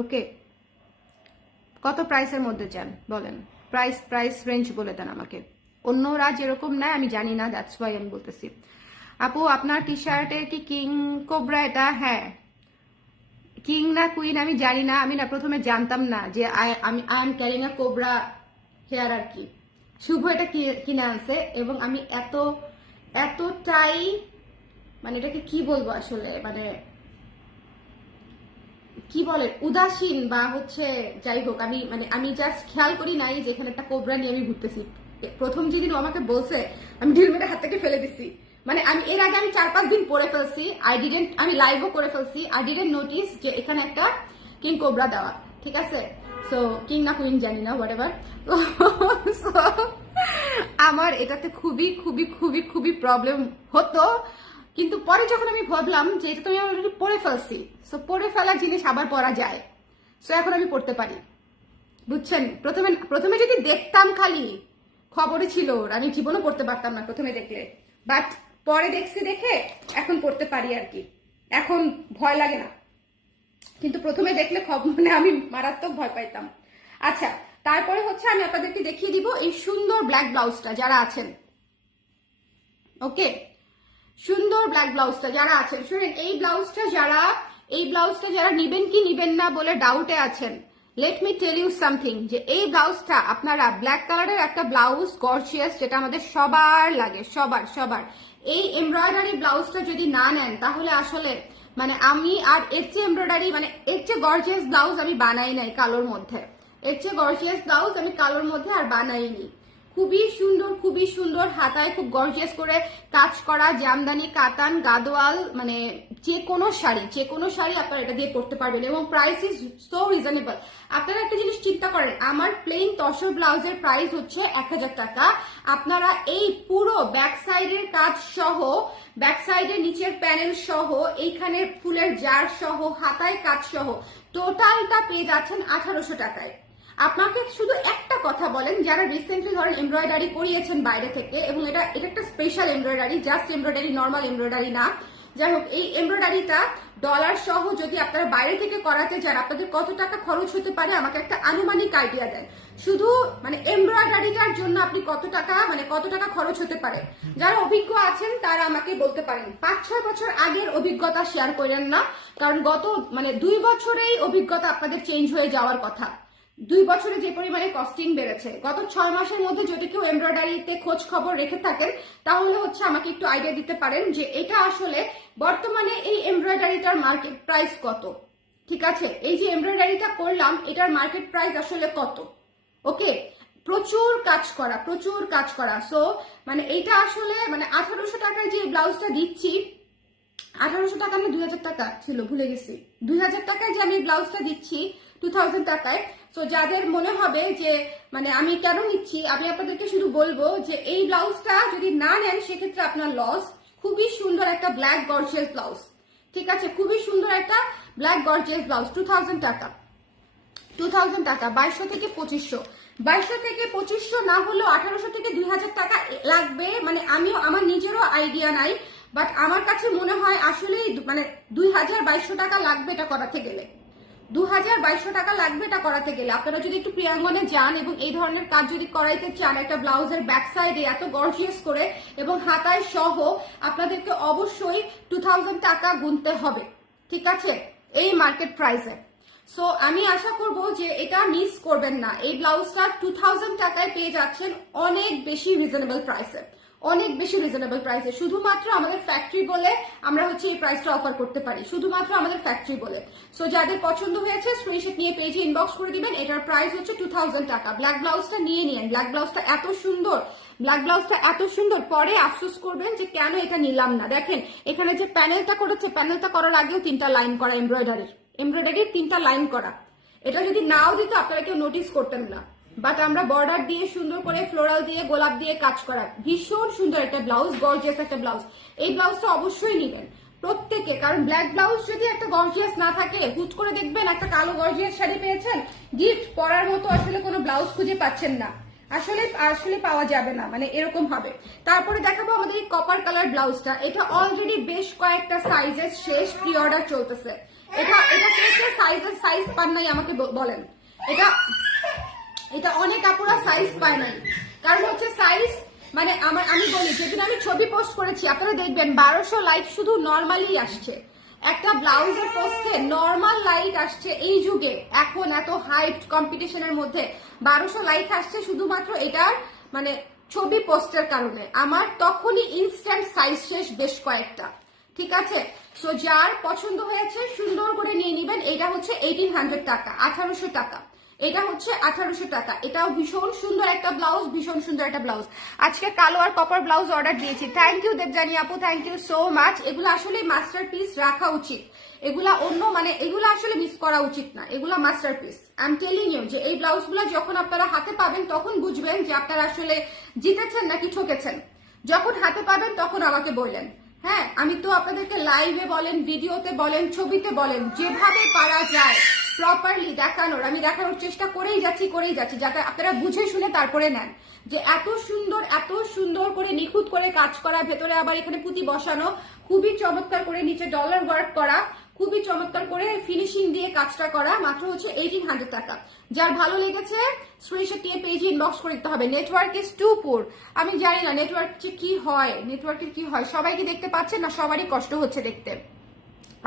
ওকে, কত প্রাইসের মধ্যে চান বলেন? প্রাইস রেঞ্জ বলে দেন আমাকে। অন্যরা যেরকম নেয় আমি জানি না, দ্যাটস ওয়াই আমি বলতেছি। আপু আপনার টি শার্টে কি কিং কোবরা এটা? হ্যাঁ, কিং না কুইন আমি জানি না, আমি না প্রথমে জানতাম না যে I am carrying a cobra here আর কি। শুভ এটা কিনে আনছে এবং আমি এতটাই মানে এটাকে কি বলবো আসলে, মানে কি বলে উদাসীন বা হচ্ছে, যাই হোক, আমি জাস্ট খেয়াল করি নাই যে এখানে একটা কোবরা নিয়ে আমি ঘুরতেছি। প্রথম যেদিন ও আমাকে বলছে আমি ঢিল মেরে হাত থেকে ফেলে দিচ্ছি। মানে আমি এর আগে আমি 4-5 দিন পরে ফেলছি, আমি লাইভও করে ফেলছি, আই ডিডেন্ট নোটিস যে এখানে একটা কিং কোবরা দেওয়া, ঠিক আছে? সো কিং না কুইন জানি না, হোয়াট এভার। সো আমার এটাতে খুবই খুবই খুবই খুবই প্রবলেম হতো, কিন্তু পরে যখন আমি ভাবলাম যে এটা তো আমি অলরেডি পরে ফেলছি, সো পরে ফেলা জিনিস আবার পরা যায়, সো এখন আমি পড়তে পারি, বুঝছেন? প্রথমে যদি দেখতাম খালি খবরে ছিল, আমি জীবনও পড়তে পারতাম না প্রথমে দেখলে, বাট পরে দেখে এখন পড়তে পারি আর কি। এখন ভয় লাগে না, কিন্তু প্রথমে দেখলে মানে আমি মারাত্মক ভয় পাইতাম। আচ্ছা, তারপরে হচ্ছে আমি আপনাদেরকে দেখিয়ে দিব এই সুন্দর ব্ল্যাক ব্লাউজটা যারা আছেন। ওকে, সুন্দর ব্ল্যাক ব্লাউজটা যারা আছেন, শুনেন, এই ব্লাউজটা যারা নিবেন কি নিবেন না বলে ডাউটে আছেন, let me tell you something, যে এই ব্লাউজটা আপনারা, ব্ল্যাক কালারের একটা ব্লাউজ গর্জিয়াস, যেটা আমাদের সবার লাগে, সবার এই এমব্রয়ডারি ব্লাউজটা যদি না নেন তাহলে আসলে মানে আমি আর এর চেয়ে এমব্রয়ডারি, মানে এর চেয়ে গর্জিয়াস ব্লাউজ আমি বানাই নাই কালোর মধ্যে, এর চেয়ে গর্জিয়াস ব্লাউজ আমি কালোর মধ্যে আর বানাইনি। খুবই সুন্দর হাতায় খুব গর্জিয়াস করে কাজ করা, জামদানি, কাতান, গাদোয়াল, মানে যে কোনো শাড়ি আপনারা এটা দিয়ে পরতে পারবেন এবং প্রাইস ইজ সো রিজনেবল। আপনারা একটা জিনিস চিন্তা করেন, আমার প্লেন তসর ব্লাউজের প্রাইস হচ্ছে 1000 টাকা। আপনারা এই পুরো ব্যাক সাইডের কাজ সহ, ব্যাক সাইডের নিচের প্যানেল সহ, এইখানে ফুলের জার সহ, হাতায় কাজ সহ টোটালটা পেয়ে যাচ্ছেন 1800 টাকায়। আপনাকে শুধু একটা কথা বলেন, যারা রিসেন্টলি ধরেন এমব্রয়ডারি করিয়েছেন বাইরে থেকে, এবং এটা একটা special embroidery, just embroidery, normal embroidery না, যাই হোক, এই এমব্রয়ডারিটা ডলার সহ যদি আপনারা বাইরে থেকে করাতে চান আপনাদের কত টাকা খরচ হতে পারে আমাকে একটা আনুমানিক আইডিয়া দেন। শুধু মানে এমব্রয়ডারিটার জন্য আপনি কত টাকা খরচ হতে পারে? যারা অভিজ্ঞ আছেন তারা আমাকে বলতে পারেন। 5-6 বছর আগের অভিজ্ঞতা শেয়ার করেন না, কারণ গত 2 বছরেই অভিজ্ঞতা আপনাদের চেঞ্জ হয়ে যাওয়ার কথা। 2 বছরে যে পরিমাণে কস্টিং বেড়েছে, গত 6 মাসের মধ্যে যদি কেউ এমব্রয়ডারিতে খোঁজ খবর রেখে থাকেন তাহলে হচ্ছে আমাকে একটু আইডিয়া দিতে পারেন যে এটা আসলে বর্তমানে এই এমব্রয়ডারিটার মার্কেট প্রাইস কত। ঠিক আছে, এই যে এমব্রয়ডারিটা করলাম এটার মার্কেট প্রাইস আসলে কত? ওকে, প্রচুর কাজ করা। সো মানে এইটা আসলে 1800 টাকায় যে ব্লাউজটা দিচ্ছি, 1800 টাকা না 2000 টাকা ছিল, ভুলে গেছি, 2000 টাকায় যে আমি ব্লাউজটা দিচ্ছি 2000 টাকায়। সো যাদের মনে হবে যে আমি কেন নিচ্ছি, আমি আপনাদেরকে শুধু বলবো যে এই ব্লাউজটা যদি না নেন সেক্ষেত্রে আপনার লস। খুবই সুন্দর একটা ব্ল্যাক গর্জিয়াস ব্লাউজ, ঠিক আছে, খুবই সুন্দর একটা ব্ল্যাক গর্জিয়াস ব্লাউজ, 2000 টাকা, 2200 থেকে 2500। 2200 থেকে 2500 না হলেও 1800 থেকে 2000 টাকা লাগবে, মানে আমিও আমার নিজেরও আইডিয়া নাই, বাট আমার কাছে মনে হয় আসলেই মানে 2200 টাকা লাগবে এটা করাতে গেলে। 2200 টাকা লাগবে এটা করাতে গেলে। আপনারা যদি একটু প্রিয়াঙ্গনে যান এবং এই ধরনের কাজ যদি করাইতে চান, একটা ব্লাউজের ব্যাক সাইডে এত গর্জিয়াস করে এবং হাতায় সহ, আপনাদেরকে অবশ্যই 2000 টাকা গুনতে হবে, ঠিক আছে, এই মার্কেট প্রাইসে। সো আমি আশা করব যে এটা মিস করবেন না। এই ব্লাউজটা 2000 টাকায় পেয়ে যাচ্ছেন অনেক বেশি রিজনেবল প্রাইসে, অনেক বেশি রিজনেবল প্রাইসে। শুধুমাত্র আমাদের ফ্যাক্টরি বলে আমরা হচ্ছে এই প্রাইসটা অফার করতে পারি, শুধুমাত্র আমাদের ফ্যাক্টরি বলে। সো যাদের পছন্দ হয়েছে স্ক্রিনশট নিয়ে পেজে ইনবক্স করে দিবেন। এটার প্রাইস হচ্ছে 2000 টাকা। ব্ল্যাক ব্লাউজটা নিয়ে নিন, ব্ল্যাক ব্লাউজটা এত সুন্দর, ব্ল্যাক ব্লাউজটা এত সুন্দর, পরে আফসোস করবেন যে কেন এটা নিলাম না। দেখেন এখানে যে প্যানেলটা করেছে, প্যানেলটা করার আগেও 3টা লাইন করা এমব্রয়ডারির 3টা লাইন করা। এটা যদি নাও দিত আপনারা কেউ নোটিস করতেন না, বাট আমরা বর্ডার দিয়ে সুন্দর করে ফ্লোরাল দিয়ে গোলাপ দিয়ে কাজ করা, ভীষণ সুন্দর একটা ব্লাউজ, গর্জিয়াস একটা ব্লাউজ। এই ব্লাউজটা অবশ্যই নিবেন প্রত্যেকে, কারণ ব্ল্যাক ব্লাউজ যদি একটা গর্জিয়াস না থাকে, হুট করে দেখবেন একটা কালো গর্জিয়াস শাড়ি পেয়েছেন, গিফট পরার মতো আসলে কোনো ব্লাউজ খুঁজে পাচ্ছেন না, আসলে আসলে পাওয়া যাবে না, মানে এরকম হবে। তারপরে দেখাবো আমাদের এই কপার কালার ব্লাউজটা। এটা অলরেডি বেশ কয়েকটা সাইজের শেষ প্রি অর্ডার চলতেছে। এটা সাইজ পান নাই আমাকে বলেন। এটা অনেক আপুরা সাইজ পায় নাই, কারণ হচ্ছে সাইজ মানে আমি বলি, যেদিন আমি ছবি পোস্ট করেছি আপনারা দেখবেন 1200 লাইক শুধু নর্মালি আসছে। একটা ব্লাউজের পোস্টে নর্মাল লাইক আসছে এই যুগে, এখন এত হাইপ কম্পিটিশনের মধ্যে 1200 লাইক আসছে শুধুমাত্র এটার মানে ছবি পোস্টের কারণে। আমার তখনই ইনস্ট্যান্ট সাইজ শেষ বেশ কয়েকটা, ঠিক আছে। সো যার পছন্দ হয়েছে সুন্দর করে নিয়ে নিবেন। এটা হচ্ছে 1800 টাকা, 1800 টাকা। এটা হচ্ছে 1800 টাকা। এটাও ভীষণ সুন্দর একটা ব্লাউজ, ভীষণ সুন্দর একটা ব্লাউজ। আজকে কালো আর কপার ব্লাউজ অর্ডার দিয়েছি। থ্যাংক ইউ দেবজানি আপু, থ্যাংক ইউ সো মাচ। এগুলো আসলে মাস্টারপিস রাখা উচিত, এগুলা অন্য মানে এগুলো আসলে মিস করা উচিত না, এগুলা masterpiece. I am telling you যে এই ব্লাউজগুলো যখন আপনারা হাতে পাবেন তখন বুঝবেন যে আপনারা আসলে জিতেছেন নাকি ঠকেছেন। যখন হাতে পাবেন তখন আমাকে বললেন। হ্যাঁ, আমি তো আপনাদেরকে লাইভে বলেন, ভিডিওতে বলেন, ছবিতে বলেন, যেভাবে পারা যায় প্রপারলি দেখানোর আমি দেখানোর চেষ্টা করেই যাচ্ছি যাতে আপনারা বুঝে শুনে তারপরে নেন। যে এত সুন্দর করে নিখুঁত করে কাজ করা, ভেতরে আবার এখানে পুঁতি বসানো, খুবই চমৎকার করে নিচে ডলার ওয়ার্ক করা, খুবই চমৎকার করে ফিনিশিং দিয়ে কাজটা করা, মাত্র হচ্ছে 1800 টাকা। যার ভালো লেগেছে স্ক্রিনশট নিয়ে পেজে ইনবক্স করে দিতে হবে। নেটওয়ার্ক ইজ টু পুর। আমি জানি না নেটওয়ার্ক কি হয়, নেটওয়ার্কের কি হয়, সবাই কি দেখতে পাচ্ছেন না সবারই কষ্ট হচ্ছে দেখতে।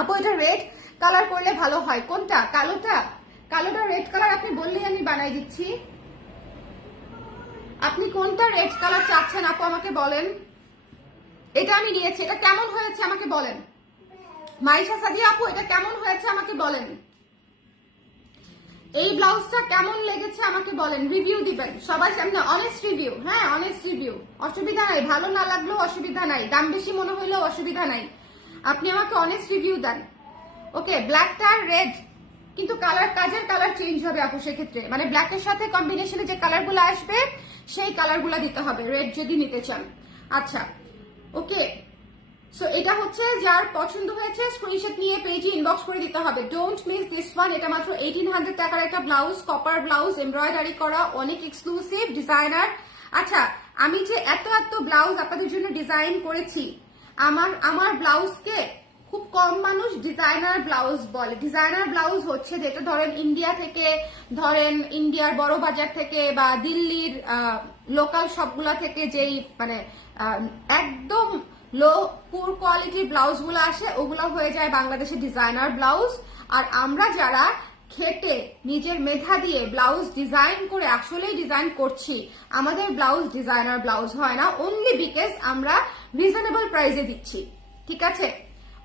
আপু এটা রেড কালার করলে ভালো হয়, কোনটা? কালোটা রেড কালার আপনি বললেই আমি বানাই দিচ্ছি। আপনি কোনটা রেড কালার চাচ্ছেন আপু আমাকে বলেন। এটা আমি নিয়েছি, এটা কেমন হয়েছে আমাকে বলেন। মাইশা সাদিয়া আপু এটা কেমন হয়েছে আমাকে বলেন। এই ব্লাউজটা কেমন লেগেছে আমাকে বলেন, রিভিউ দিবেন সবাই সামনে, অনেস্ট রিভিউ। হ্যাঁ অনেস্ট রিভিউ, অসুবিধা নাই, ভালো না লাগলেও অসুবিধা নাই, দাম বেশি মনে হইলেও অসুবিধা নাই, আপনি আমাকে অনেস্ট রিভিউ দেন। ওকে, ব্ল্যাকটা রেড, কিন্তু কাজের কালার চেঞ্জ হবে আপু সেক্ষেত্রে, মানে ব্ল্যাকের সাথে কম্বিনেশনে যে কালারগুলো আসবে সেই কালারগুলো দিতে হবে রেড যদি নিতে চান। আচ্ছা ওকে, সো এটা হচ্ছে যার পছন্দ হয়েছে স্ক্রিনশট নিয়ে পেজে ইনবক্স করে দিতে হবে। Don't miss this one. এটা মাত্র 1800 টাকার একটা ব্লাউজ, কপার ব্লাউজ, এমব্রয়ডারি করা, অনেক এক্সক্লুসিভ ডিজাইনার। আচ্ছা, আমি যে এত ব্লাউজ আপনাদের জন্য ডিজাইন করেছি, আমার ব্লাউজকে খুব কম মানুষ ডিজাইনার ব্লাউজ বলে। ডিজাইনার ব্লাউজ হচ্ছে যেটা ধরেন ইন্ডিয়া থেকে, ধরেন ইন্ডিয়ার বড় বাজার থেকে বা দিল্লির লোকাল শপগুলা থেকে যেই মানে একদম লো পুর কোয়ালিটির ব্লাউজ গুলো আসে, ওগুলো হয়ে যায় বাংলাদেশের ডিজাইনার ব্লাউজ। আর আমরা যারা খেটে নিজের মেধা দিয়ে ব্লাউজ ডিজাইন করে আসলেই ডিজাইন করছি, আমাদের ব্লাউজ ডিজাইনার ব্লাউজ হয় না, অনলি বিকজ আমরা রিজনেবল প্রাইসে দিচ্ছি, ঠিক আছে।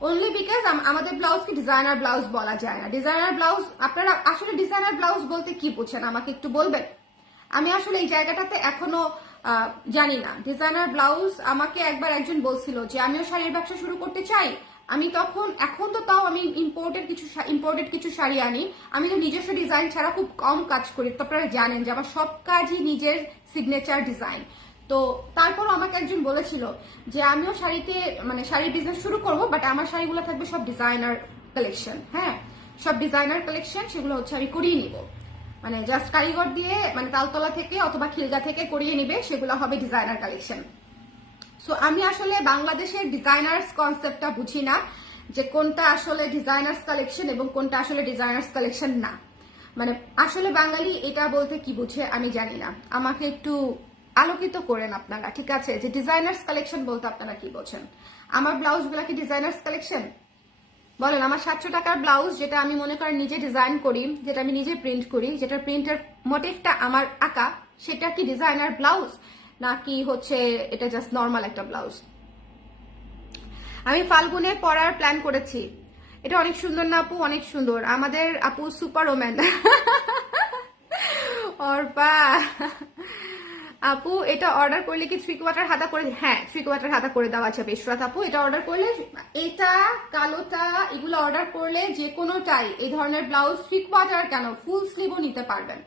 অনলি বিকজ আমাদের ব্লাউজকে ডিজাইনার ব্লাউজ বলা যায় না। ডিজাইনার ব্লাউজ আপনারা আসলে ডিজাইনার ব্লাউজ বলতে কি বুঝেন আমাকে একটু বলবেন। আমি আসলে এই জায়গাটাতে এখনো জানি না। ডিজাইনার ব্লাউজ আমাকে একবার একজন বলছিল যে আমিও শাড়ির ব্যবসা শুরু করতে চাই। আমি এখন তো তাও আমি ইম্পোর্টেড কিছু শাড়ি আনি। আমি তো নিজস্ব ডিজাইন ছাড়া খুব কম কাজ করি, তো আপনারা জানেন যে আমার সব কাজই নিজের সিগনেচার ডিজাইন। তো তারপর আমাকে একজন বলেছিল যে আমিও শাড়ির বিজনেস শুরু করবো, বাট আমার শাড়িগুলো থাকবে সব ডিজাইনার কালেকশন। হ্যাঁ, সব ডিজাইনার কালেকশন, সেগুলো হচ্ছে আমি করিয়ে নিব। মানে জাস্ট কারিগর দিয়ে মানে তালতলা থেকে অথবা খিলগা থেকে করিয়ে নিবে, সেগুলো হবে ডিজাইনার কালেকশন। সো আমি আসলে বাংলাদেশের ডিজাইনার্স কনসেপ্টটা বুঝি না, যে কোনটা আসলে ডিজাইনার্স কালেকশন এবং কোনটা আসলে ডিজাইনার্স কালেকশন না। মানে আসলে বাঙালি এটা বলতে কি বুঝে আমি জানি না, আমাকে একটু আলোকিত করেন আপনারা, ঠিক আছে? যে ডিজাইনার্স কালেকশন বলতে আপনারা কি বোঝেন? আমার ব্লাউজগুলো কি ডিজাইনার্স কালেকশন? বলেন। আমার 700 টাকার ব্লাউজ, যেটা আমি মনে করেন নিজে ডিজাইন করি, যেটা আমি নিজে প্রিন্ট করি, যেটা প্রিন্টের মোটিভটা আমার আঁকা, সেটা কি ডিজাইনার ব্লাউজ নাকি হচ্ছে এটা জাস্ট নর্মাল একটা ব্লাউজ? আমি ফাল্গুনে পরার প্ল্যান করেছি। এটা অনেক সুন্দর না আপু? অনেক সুন্দর। আমাদের আপু সুপার ওম্যান। অর্পা আপু, এটা অর্ডার করলে কি 3/4 হাতা করে? হ্যাঁ, 3/4 হাতা করে দেওয়া আছে বেশরাত আপু। এটা অর্ডার করলে, এটা কালোটা, এগুলো অর্ডার করলে যে কোনোটাই এই ধরনের ব্লাউজ 3/4 কেন, ফুল স্লিভও নিতে পারবেন,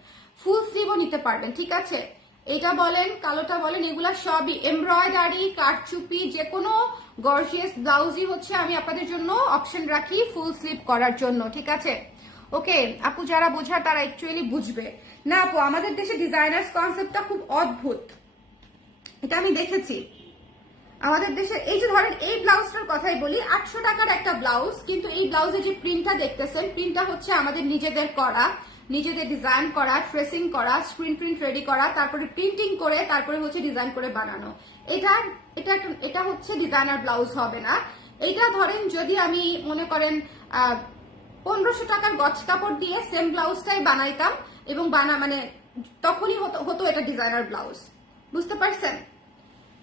ফুল স্লিভও নিতে পারবেন, ঠিক আছে? এটা বলেন, কালোটা বলেন, এগুলা সবই এমব্রয়ডারি, কারচুপি, যে কোনো গর্জিয়াস ব্লাউজই হচ্ছে আমি আপনাদের জন্য অপশন রাখি ফুল স্লিভ করার জন্য, ঠিক আছে? ওকে আপু, যারা বোঝার তারা অ্যাকচুয়ালি বুঝবে না আপু। আমাদের দেশে ডিজাইনার্স কনসেপ্টটা খুব অদ্ভুত, এটা আমি দেখেছি আমাদের দেশে। এই যে ধরেন এই ব্লাউজটার কথাই বলি, 800 টাকার একটা ব্লাউজ, কিন্তু এই ব্লাউজের যে প্রিন্টটা দেখতেছেন, প্রিন্টটা হচ্ছে আমাদের নিজেদের করা, নিজেদের ডিজাইন করা, ট্রেসিং করা, স্ক্রিন প্রিন্ট রেডি করা, তারপরে প্রিন্টিং করে, তারপরে হচ্ছে ডিজাইন করে বানানো। এটা হচ্ছে ডিজাইনার ব্লাউজ হবে না। এটা ধরেন যদি আমি মনে করেন 1500 টাকার গজ কাপড় দিয়ে সেম ব্লাউজটাই বানাইতাম এবং মানে তখনই হতো এটা ডিজাইনার ব্লাউজ, বুঝতে পারছেন?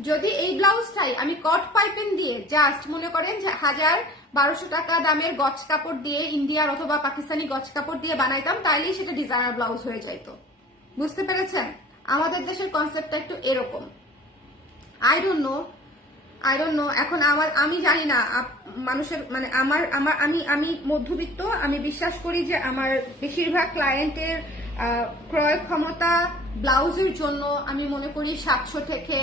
যদি এই ব্লাউজটাই আমি কট পাইপিং দিয়ে জাস্ট মনে করেন 1000-1200 টাকা দামের গজ কাপড় দিয়ে, ইন্ডিয়ার অথবা পাকিস্তানি গজ কাপড় দিয়ে বানাইতাম, তাইলেই সেটা ডিজাইনার ব্লাউজ হয়ে যাইতো, বুঝতে পেরেছেন? আমাদের দেশের কনসেপ্টটা একটু এরকম। আই ডোন্ট নো এখন আমি জানি না মানুষের মানে আমি মধ্যবিত্ত, আমি বিশ্বাস করি যে আমার বেশিরভাগ ক্লায়েন্টের ক্রয় ক্ষমতা ব্লাউজের জন্য আমি মনে করি 700 থেকে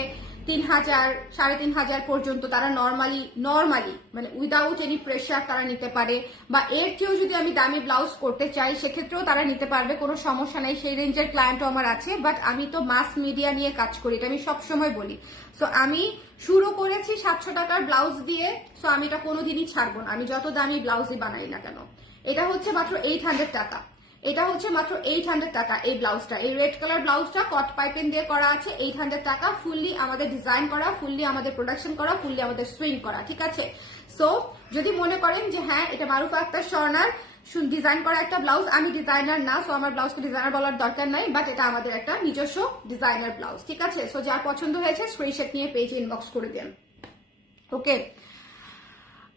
3000, 3500 পর্যন্ত তারা নর্মালি মানে উইদাউট এনি প্রেশার তারা নিতে পারে, বা এর চেয়েও যদি আমি দামি ব্লাউজ করতে চাই সেক্ষেত্রেও তারা নিতে পারবে, কোনো সমস্যা নাই। সেই রেঞ্জের ক্লায়েন্টও আমার আছে, বাট আমি তো মাস মিডিয়া নিয়ে কাজ করি, এটা আমি সবসময় বলি। সো আমি শুরু করেছি 700 টাকার ব্লাউজ দিয়ে, সো আমি এটা কোনোদিনই ছাড়বো না, আমি যত দামি ব্লাউজই বানাই না কেন। এটা হচ্ছে মাত্র 800 টাকা, এটা হচ্ছে মাত্র 800 টাকা। এই ব্লাউজটা, এই রেড কালার ব্লাউজটা কট পাইপিং দিয়ে করা আছে, 800 টাকা, ফুললি আমাদের ডিজাইন করা, ফুললি আমাদের প্রোডাকশন করা, ফুললি আমাদের সুইং করা, ঠিক আছে? সো যদি মনে করেন যে হ্যাঁ এটা মারুফা আক্তার স্বর্ণার ডিজাইন করা একটা ব্লাউজ, আমি ডিজাইনার না, সো আমার ব্লাউজকে ডিজাইনার বলার দরকার নাই, বাট এটা আমাদের একটা নিজস্ব ডিজাইনার ব্লাউজ, ঠিক আছে? সো যার পছন্দ হয়েছে স্ক্রিনশট নিয়ে পেজে ইনবক্স করে দেন।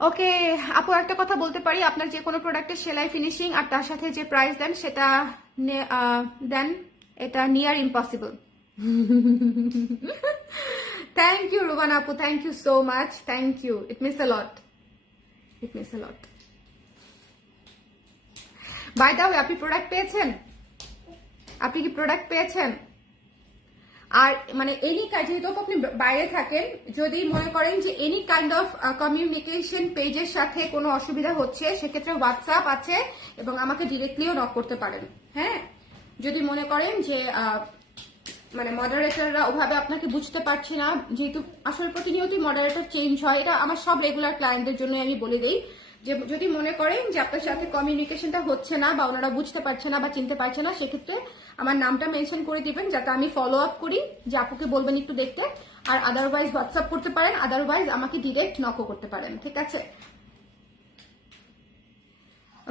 ওকে আপু, একটা কথা বলতে পারি, আপনার যে কোনো প্রোডাক্টের সেলাই, ফিনিশিং আর তার সাথে যে প্রাইস দেন সেটা দেন, এটা near impossible. Thank you Rubana আপু, thank you so much, thank you, it means a lot, it means a lot. By the way, আপনি প্রোডাক্ট পেয়েছেন? আপনি কি প্রোডাক্ট পেয়েছেন? আর মানে এনি যেহেতু আপনি বাইরে থাকেন, যদি মনে করেন যে এনি কাইন্ড অফ কমিউনিকেশন পেজের সাথে কোনো অসুবিধা হচ্ছে, সেক্ষেত্রে হোয়াটসঅ্যাপ আছে এবং আমাকে ডিরেক্টলিও নক করতে পারেন। হ্যাঁ, যদি মনে করেন যে মানে মডারেটররা ওভাবে আপনাকে বুঝতে পারছি না, যেহেতু আসলে প্রতিনিয়তই মডারেটর চেঞ্জ হয়, এটা আমার সব রেগুলার ক্লায়েন্টদের জন্য আমি বলে দিই, যে যদি মনে করেন যে আপনার সাথে কমিউনিকেশনটা হচ্ছে না বা ওনারা বুঝতে পারছে না বা চিনতে পারছে না, সেক্ষেত্রে আমার নামটা মেনশন করে দিবেন যাতে আমি ফলো আপ করি, যে আপুকে বলবেন একটু দেখতে। আর আদারওয়াইজ হোয়াটসঅ্যাপ করতে পারেন, আদারওয়াইজ আমাকে ডিরেক্ট নকও করতে পারেন, ঠিক আছে?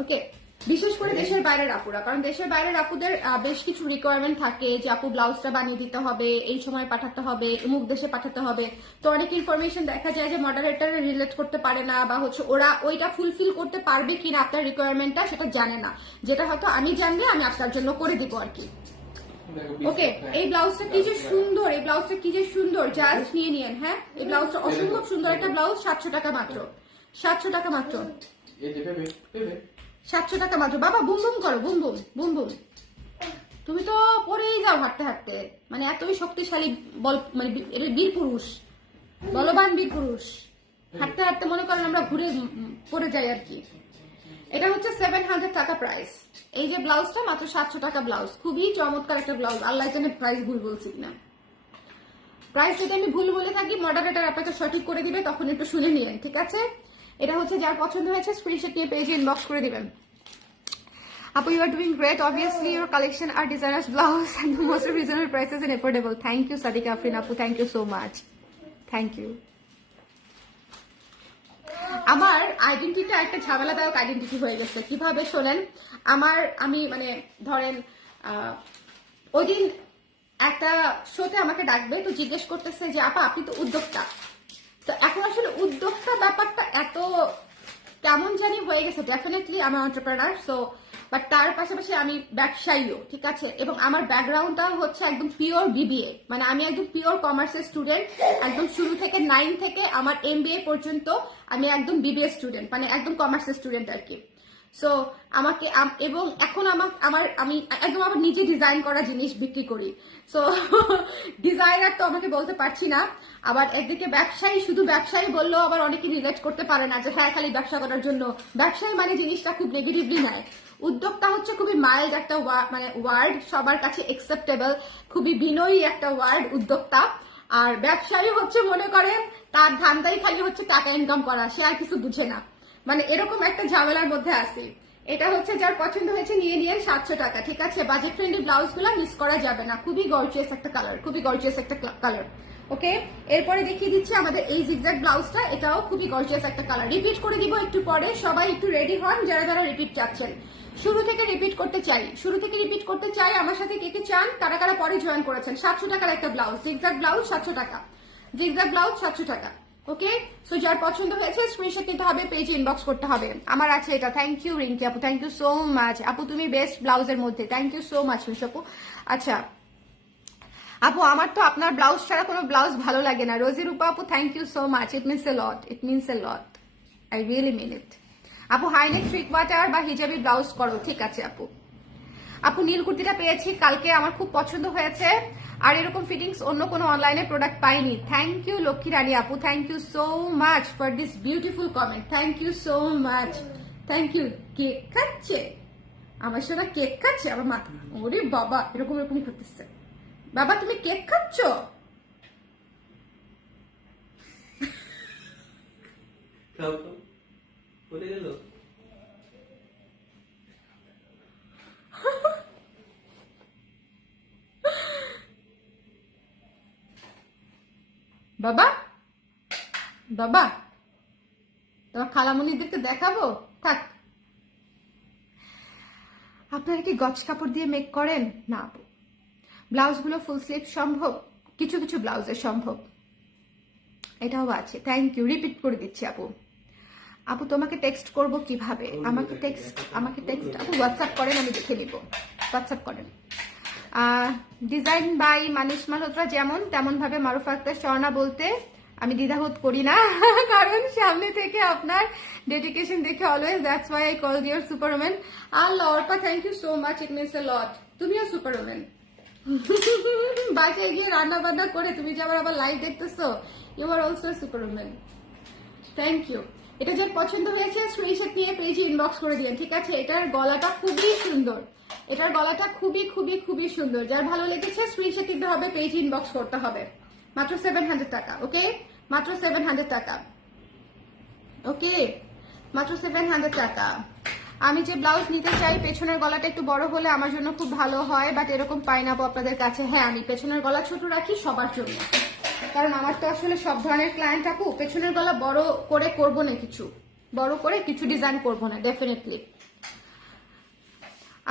ওকে, বিশেষ করে দেশের বাইরের আপুরা, কারণ দেশের বাইরের আপুদের বেশ কিছু রিকোয়ারমেন্ট থাকে, যে আপু ব্লাউজটা বানিয়ে দিতে হবে, এই সময় পাঠাতে হবে, অমুক দেশে পাঠাতে হবে। তো অনেক ইনফরমেশন দেখা যায় যে মডারেটরে রিলেট করতে পারে না, বা হচ্ছে ওরা ওইটা ফুলফিল করতে পারবে কিনা আপনার রিকোয়ারমেন্টটা সেটা জানে না, যেটা হয়তো আমি জানলে আমি আপনার জন্য করে দিব আর কি। ওকে, এই ব্লাউজটা কি যে সুন্দর, এই ব্লাউজটা কি যে সুন্দর, জাস্ট নিয়ে নিয়েন। হ্যাঁ, এই ব্লাউজটা অসম্ভব সুন্দর একটা ব্লাউজ, 700 টাকা মাত্র, 700 টাকা মাত্র, 700 টাকা মাত্র। বাবা বুম বুম করো, বুম বুম বুম বুম, তুমি তো পরেই যাও হাঁটতে হাঁটতে, মানে এতই শক্তিশালী বল, মানে বীর পুরুষ, বলবান বীর পুরুষ, হাঁটতে হাঁটতে মনে করেন আমরা ঘুরে পড়ে যাই আর কি। এটা হচ্ছে 700 টাকা প্রাইস। এই যে ব্লাউজটা মাত্র 700 টাকা ব্লাউজ, খুবই চমৎকার একটা ব্লাউজ। আল্লাহ জানে প্রাইস ভুল বলছি কিনা। প্রাইস যদি আমি ভুল বলে থাকি মডারেটর আপনাকে সঠিক করে দিবে, তখন একটু শুনে নিলেন, ঠিক আছে? এটা হচ্ছে যার পছন্দ হয়েছে স্ক্রিনশট নিয়ে পেজে ইনবক্স করে দিবেন। Apu, you are doing great. Obviously, your collection are designers' blouse and the most reasonable prices and affordable. Thank you, Sadiqa Afrin Apu. Thank you so much. Thank you. আমার আইডেন্টিটিটা একটা ঝামেলাদায়ক identity হয়ে গেছে। কিভাবে শোনেন, আমি মানে ধরেন ওই দিন একটা শোতে আমাকে ডাকবে, তো জিজ্ঞেস করতেছে যে আপা আপনি তো উদ্যোক্তা। তো এখন আসলে উদ্যোক্তা ব্যাপারটা এত কেমন জানি হয়ে গেছে। ডেফিনেটলি আমি এন্টারপ্রেনার, সো বাট তার পাশাপাশি আমি ব্যবসায়ীও, ঠিক আছে? এবং আমার ব্যাকগ্রাউন্ডটাও হচ্ছে একদম পিওর বিবিএ, মানে আমি একদম পিওর কমার্সের স্টুডেন্ট। একদম শুরু থেকে 9 থেকে আমার এমবিএ পর্যন্ত আমি একদম বিবিএ স্টুডেন্ট, মানে একদম কমার্সের স্টুডেন্ট আর কি। সো আমাকে এবং এখন আমি একদম আমার নিজে ডিজাইন করা জিনিস বিক্রি করি। সো ডিজাইনার তো আমাকে বলতে পারছি না। আবার একদিকে ব্যবসায়ী, শুধু ব্যবসায়ী বললেও আবার অনেকে রিলেট করতে পারে না যে হ্যাঁ খালি ব্যবসা করার জন্য। ব্যবসায়ী মানে জিনিসটা খুব নেগেটিভলি নেয়। উদ্যোক্তা হচ্ছে খুবই মাইল্ড একটা মানে ওয়ার্ড, সবার কাছে একসেপ্টেবল, খুবই বিনয়ী একটা ওয়ার্ড উদ্যোক্তা। আর ব্যবসায়ী হচ্ছে মনে করেন তার ধান্দাই খালি হচ্ছে টাকা ইনকাম করা, সে আর কিছু বুঝে না, মানে এরকম একটা ঝামেলার মধ্যে আছি। এটা হচ্ছে যার পছন্দ হয়েছে নিয়ে নিয়ে 700 টাকা, ঠিক আছে? বাজেট ফ্রেন্ডলি ব্লাউজ গুলো মিস করা যাবে না, খুবই গর্জিয়াস একটা কালার, খুবই গর্জিয়াস একটা কালার। ওকে, এরপরে দেখিয়ে দিচ্ছি আমাদের এই জিগজ্যাগ ব্লাউজটা, এটাও খুবই গর্জিয়াস একটা কালার। রিপিট করে দিব একটু পরে, সবাই একটু রেডি হন যারা যারা রিপিট চাচ্ছেন। শুরু থেকে রিপিট করতে চাই, আমার সাথে কে কে চান, কারা কারা পরে জয়েন করেছেন। 700 টাকার একটা ব্লাউজ, জিগজ্যাগ ব্লাউজ 700 টাকা, জিগজ্যাগ ব্লাউজ 700 টাকা। ওকে, সো যার পছন্দ হয়েছে স্ক্রিনশট নিতে হবে, পেজে ইনবক্স করতে হবে। আমার আছে এটা। থ্যাংক ইউ রিঙ্কি আপু, থ্যাংক ইউ সো মাচ আপু, তুমি বেস্ট ব্লাউজের মধ্যে। থ্যাংক ইউ সো মাচ আপু। আচ্ছা আপু, আমার তো আপনার ব্লাউজ ছাড়া কোনো ব্লাউজ ভালো লাগে না। রোজি রূপা আপু, thank you so much, it means a lot, it means a lot, I really mean it. আপু হাইনেক থ্রি কোয়ার্টার বা হিজাবি ব্লাউজ করো, ঠিক আছে আপু। আপু নীল কুর্তিটা পেয়েছি কালকে, আমার খুব পছন্দ হয়েছে, আর এরকম ফিটিংস অন্য কোনো অনলাইনে প্রোডাক্ট পাইনি। থ্যাংক ইউ লক্ষ্মী রানী আপু, thank you so much for this beautiful comment, thank you so much, thank you. Cake খাচ্ছে আমার সোনা, কেক খাচ্ছে আমার মাথা, ওরে বাবা এরকম এরকম করতেছে। বাবা তুমি কেক খাচ্ছ? বাবা বাবা তোমার খালামণিদেরকে দেখাবো, থাক। আপনারা কি গজ কাপড় দিয়ে মেক করেন? না আপু, ব্লাউজগুলো ফুল স্লিভ সম্ভব, কিছু কিছু ব্লাউজে সম্ভব, এটাও আছে। থ্যাংক ইউ, রিপিট করে দিচ্ছি আপু। আপু তোমাকে টেক্সট করব কিভাবে? আমাকে টেক্সট আপু হোয়াটসঅ্যাপ করেন, আমি দেখে নিব, হোয়াটসঅ্যাপ করেন। ডিজাইন বাই মানিশ মালহোত্রা, যেমন তেমন ভাবে মারুফা আক্তার স্বর্ণা বলতে আমি দ্বিধাবোধ করি না, কারণ সামনে থেকে আপনার ডেডিকেশন দেখে always, that's why I called your superwoman. Allah Arpa, thank you so much, it means a lot. তুমিও সুপারওম্যান। বাসায় গিয়ে রান্না বান্না করে তুমি যে আবার লাইভ দেখতেছো, you are also superwoman. Thank you. এটা যার পছন্দ হয়েছে স্ক্রিনশট নিয়ে পেজে ইনবক্স করে দিলেন, ঠিক আছে? এটার গলাটা খুবই সুন্দর, এটার গলাটা খুবই খুবই খুবই সুন্দর। যার ভালো লেগেছে স্ক্রিনশট দিতে হবে, পেজে ইনবক্স করতে হবে। মাত্র 700 টাকা, ওকে? মাত্র 700 টাকা, ওকে? মাত্র 700 টাকা। আমি যে ব্লাউজ নিতে চাই পেছনের গলাটা একটু বড় হলে আমার জন্য খুব ভালো হয়, বাট এরকম পাই না আপনাদের কাছে। হ্যাঁ, আমি পেছনের গলা ছোট রাখি সবার জন্য, কারণ আমার তো আসলে সব ধরনের ক্লায়েন্ট আপু। পেছনের গলা বড় করে করবো না, বড় করে কিছু ডিজাইন করবো না ডেফিনেটলি।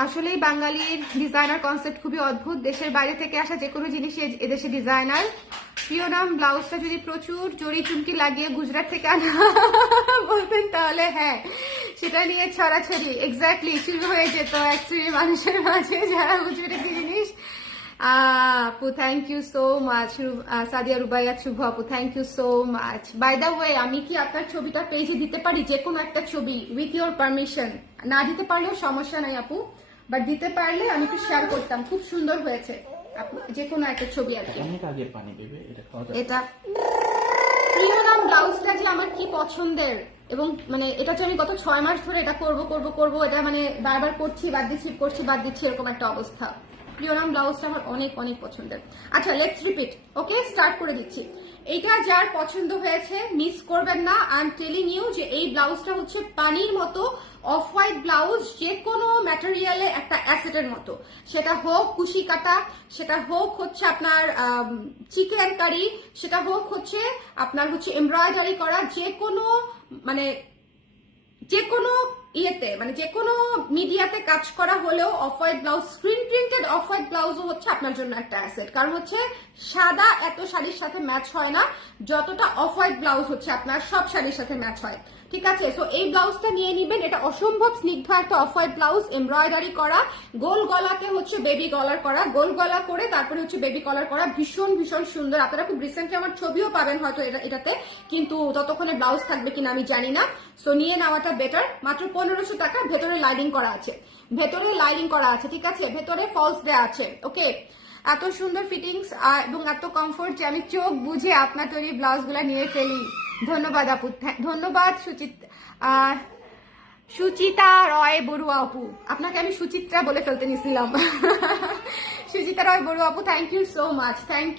আসলেই বাঙালির ডিজাইনার কনসেপ্ট খুবই অদ্ভুত, দেশের বাইরে থেকে আসা যে কোনো জিনিসই এদেশে ডিজাইনার। প্রিয় নাম, ব্লাউজটা যদি প্রচুর জড়ি চুমকি লাগিয়ে গুজরাট থেকে আনা বলতেন তাহলে হ্যাঁ সেটা নিয়ে ছড়াছড়ি এক্স্যাক্টলি শুরু হয়ে যেত অ্যাকচুয়ালি মানুষের মাঝে যারা গুজরাটি জিনিস। আপু thank you so much, Sadia Rubaiya Shuvo আপু thank you so much. By the way, আমি কি আপনার ছবিটা পেজে দিতে পারি? যে কোনো একটা ছবি উইথ ইউর পারমিশন। না দিতে পারলেও সমস্যা নাই আপু, বাট দিতে পারলে আমি একটু শেয়ার করতাম। খুব সুন্দর হয়েছে, যে কোনো একটা ছবি আর কি। এটা প্রিয় নাম ব্লাউজটা যে আমার কি পছন্দের, এবং মানে এটা হচ্ছে আমি গত 6 মাস ধরে এটা করবো এটা মানে বারবার করছি বাদ দিচ্ছি এরকম একটা অবস্থা। প্রিয়নাম ব্লাউজটা আমার অনেক অনেক পছন্দের। আচ্ছা লেটস রিপিট, ওকে স্টার্ট করে দিচ্ছি। এইটা যার পছন্দ হয়েছে মিস করবেন না। আই এম টেলিং ইউ যে এই ব্লাউজটা হচ্ছে পানির মতো অফ হোয়াইট ব্লাউজ, যে কোনো ম্যাটেরিয়ালে একটা অ্যাসেটের মতো, সেটা হোক কুশি কাটা, সেটা হোক হচ্ছে আপনার চিকেন কারি, সেটা হোক হচ্ছে আপনার হচ্ছে এমব্রয়ডারি করা, যে কোনো ইয়েতে মানে যে কোনো মিডিয়াতে কাজ করা হলেও off white blouse, screen printed off white ব্লাউজও হচ্ছে আপনার জন্য একটা অ্যাসেট। কারণ হচ্ছে সাদা এত শাড়ির সাথে ম্যাচ হয় না যতটা অফ হোয়াইট ব্লাউজ হচ্ছে আপনার সব শাড়ির সাথে ম্যাচ হয়, ঠিক আছে? সো এই ব্লাউজটা নিয়ে নিবেন। এটা অসম্ভব স্নিগ্ধ একটা অফ হোয়াইট ব্লাউজ, এমব্রয়ডারি করা, গোল গলাকে হচ্ছে বেবি কলার করা, গোল গলা করে তারপরে হচ্ছে বেবি কলার করা, ভীষণ ভীষণ সুন্দর। আপনারা খুব রিসেন্টলি আমার ছবিও পাবেন হয়তো এটাতে, কিন্তু ততক্ষণে ব্লাউজ থাকবে কিনা আমি জানি না। সো নিয়ে নেওয়াটা বেটার। মাত্র 1500 টাকা। ভেতরে লাইনিং করা আছে, ঠিক আছে? ভেতরে ফলস দেওয়া আছে, ওকে? এত সুন্দর ফিটিংস এবং এত কমফোর্ট যে আমি চোখ বুঝে আপনার তৈরি ব্লাউজগুলো নিয়ে ফেলি। ধন্যবাদ আপু, ধন্যবাদ সুচিতা রয় বড়ুয়া আপু। আপনাকে আমি সুচিত্রা বলে ফেলতে নিছিলাম। সুচিতা রয় বড়ুয়া আপু, thank you so much, thank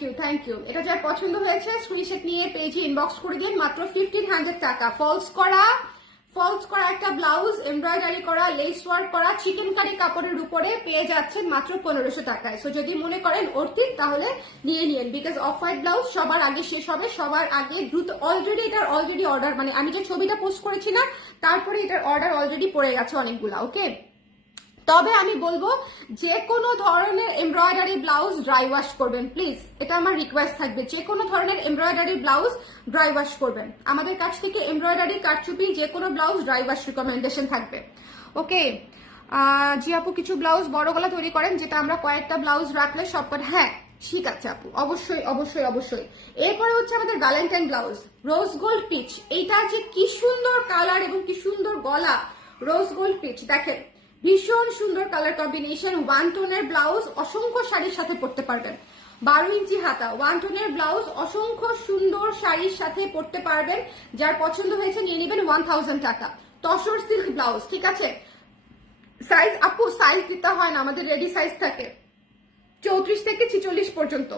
you. এটা যার পছন্দ হয়েছে স্ক্রিনশট নিয়ে পেজে ইনবক্স করে দিন। মাত্র 1500 টাকা। ফলস করা একটা ব্লাউজ, এমব্রয়ডারি করা, লেস ওয়ার্ক করা, চিকেন কারি কাপড়ের উপরে পেয়ে যাচ্ছেন মাত্র 1500 টাকায়। সো যদি মনে করেন অর্থিক তাহলে নিয়ে নিন, বিকজ অফ হোয়াইট ব্লাউজ সবার আগে শেষ হবে, সবার আগে দ্রুত। অলরেডি অর্ডার, মানে আমি যে ছবিটা পোস্ট করেছি না, তারপরে এটার অর্ডার অলরেডি পড়ে গেছে অনেকগুলা, ওকে? তবে আমি বলবো যে কোনো ধরনের এমব্রয়ডারি ব্লাউজ ড্রাই ওয়াশ করবেন প্লিজ, এটা আমার রিকোয়েস্ট থাকবে। যে কোনো ধরনের এমব্রয়ডারি ব্লাউজ ড্রাই ওয়াশ করবেন। আমাদের কাছ থেকে এমব্রয়ডারি, কারচুপি যে কোনো ব্লাউজ ড্রাই ওয়াশ রিকমেন্ডেশন থাকবে, ওকে? জি আপু, কিছু ব্লাউজ বড় গলা তৈরি করেন, যেটা আমরা কয়েকটা ব্লাউজ রাখলে সবকটা, হ্যাঁ ঠিক আছে আপু, অবশ্যই। এরপরে হচ্ছে আমাদের Valentine blouse, rose gold peach. এইটা যে কি সুন্দর কালার এবং কি সুন্দর গলা, রোজ গোল্ড পিচ দেখেন, ভীষণ সুন্দর কালার কম্বিনেশন। 1 টোনের ব্লাউজ, অসংখ্য শাড়ির সাথে পরতে পারবেন। 12 ইঞ্চি হাতা, 1 টোনের ব্লাউজ, অসংখ্য সুন্দর শাড়ির সাথে পরতে পারবেন। যার পছন্দ হয়েছে নিয়ে নেবেন 1000 টাকা। তসর সিল্ক ব্লাউজ, ঠিক আছে? সাইজ আপু, সাইজ দিতে হয় না, আমাদের রেডি সাইজ থাকে 34 থেকে 46 পর্যন্ত।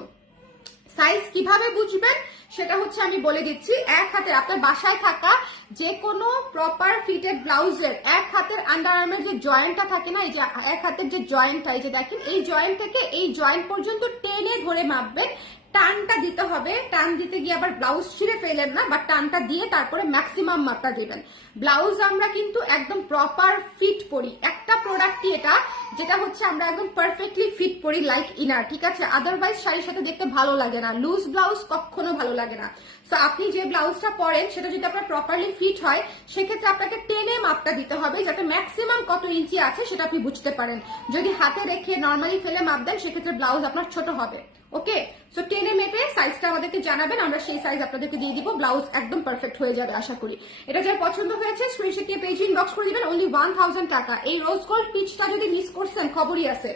সাইজ কিভাবে বুঝবেন সেটা হচ্ছে আমি বলে দিচ্ছি। এক হাতের, আপনার বাসায় থাকা যে কোনো প্রপার ফিটেড ব্লাউজের এক হাতের আন্ডার আর্মের যে জয়েন্টটা থাকে না, এই যে এক হাতের যে জয়েন্টটা, এই যে দেখেন, এই জয়েন্ট থেকে এই জয়েন্ট পর্যন্ত টেনে ধরে মাপবেন। টানটা দিতে হবে, টান দিতে গিয়ে আবার ব্লাউজ ছিঁড়ে ফেলেন না, বা টানটা দিয়ে তারপরে ম্যাক্সিমাম মাপটা দিবেন। ব্লাউজ আমরা কিন্তু একদম প্রপার ফিট পরি, একটা প্রোডাক্টই এটা যেটা হচ্ছে আমরা একদম পারফেক্টলি ফিট পরি লাইক ইনার, ঠিক আছে? আদারওয়াইজ শাড়ির সাথে দেখতে ভালো লাগে না, লুজ ব্লাউজ কখনো ভালো লাগে না। সো আপনি যে ব্লাউজটা পরেন সেটা যদি আপনার প্রপারলি ফিট হয়, সেক্ষেত্রে আপনাকে টেনে মাপটা দিতে হবে, যাতে ম্যাক্সিমাম কত ইঞ্চি আছে সেটা আপনি বুঝতে পারেন। যদি হাতে রেখে নর্মালি ফেলে মাপ দেন, সেক্ষেত্রে ব্লাউজ আপনার ছোট হবে, ওকে? সো টেনে মেপে সাইজটা আমাদেরকে জানাবেন, আমরা সেই সাইজ আপনাদেরকে দিয়ে দিব। ব্লাউজ একদম পারফেক্ট হয়ে যাবে আশা করি। এটা যার পছন্দ হয়েছে স্ক্রিনশট দিয়ে পেজে ইনবক্স করে দিবেন। অনলি 1000 টাকা। এই রোজ গোল্ড পিচটা যদি মিস করছেন, খবরই আছে।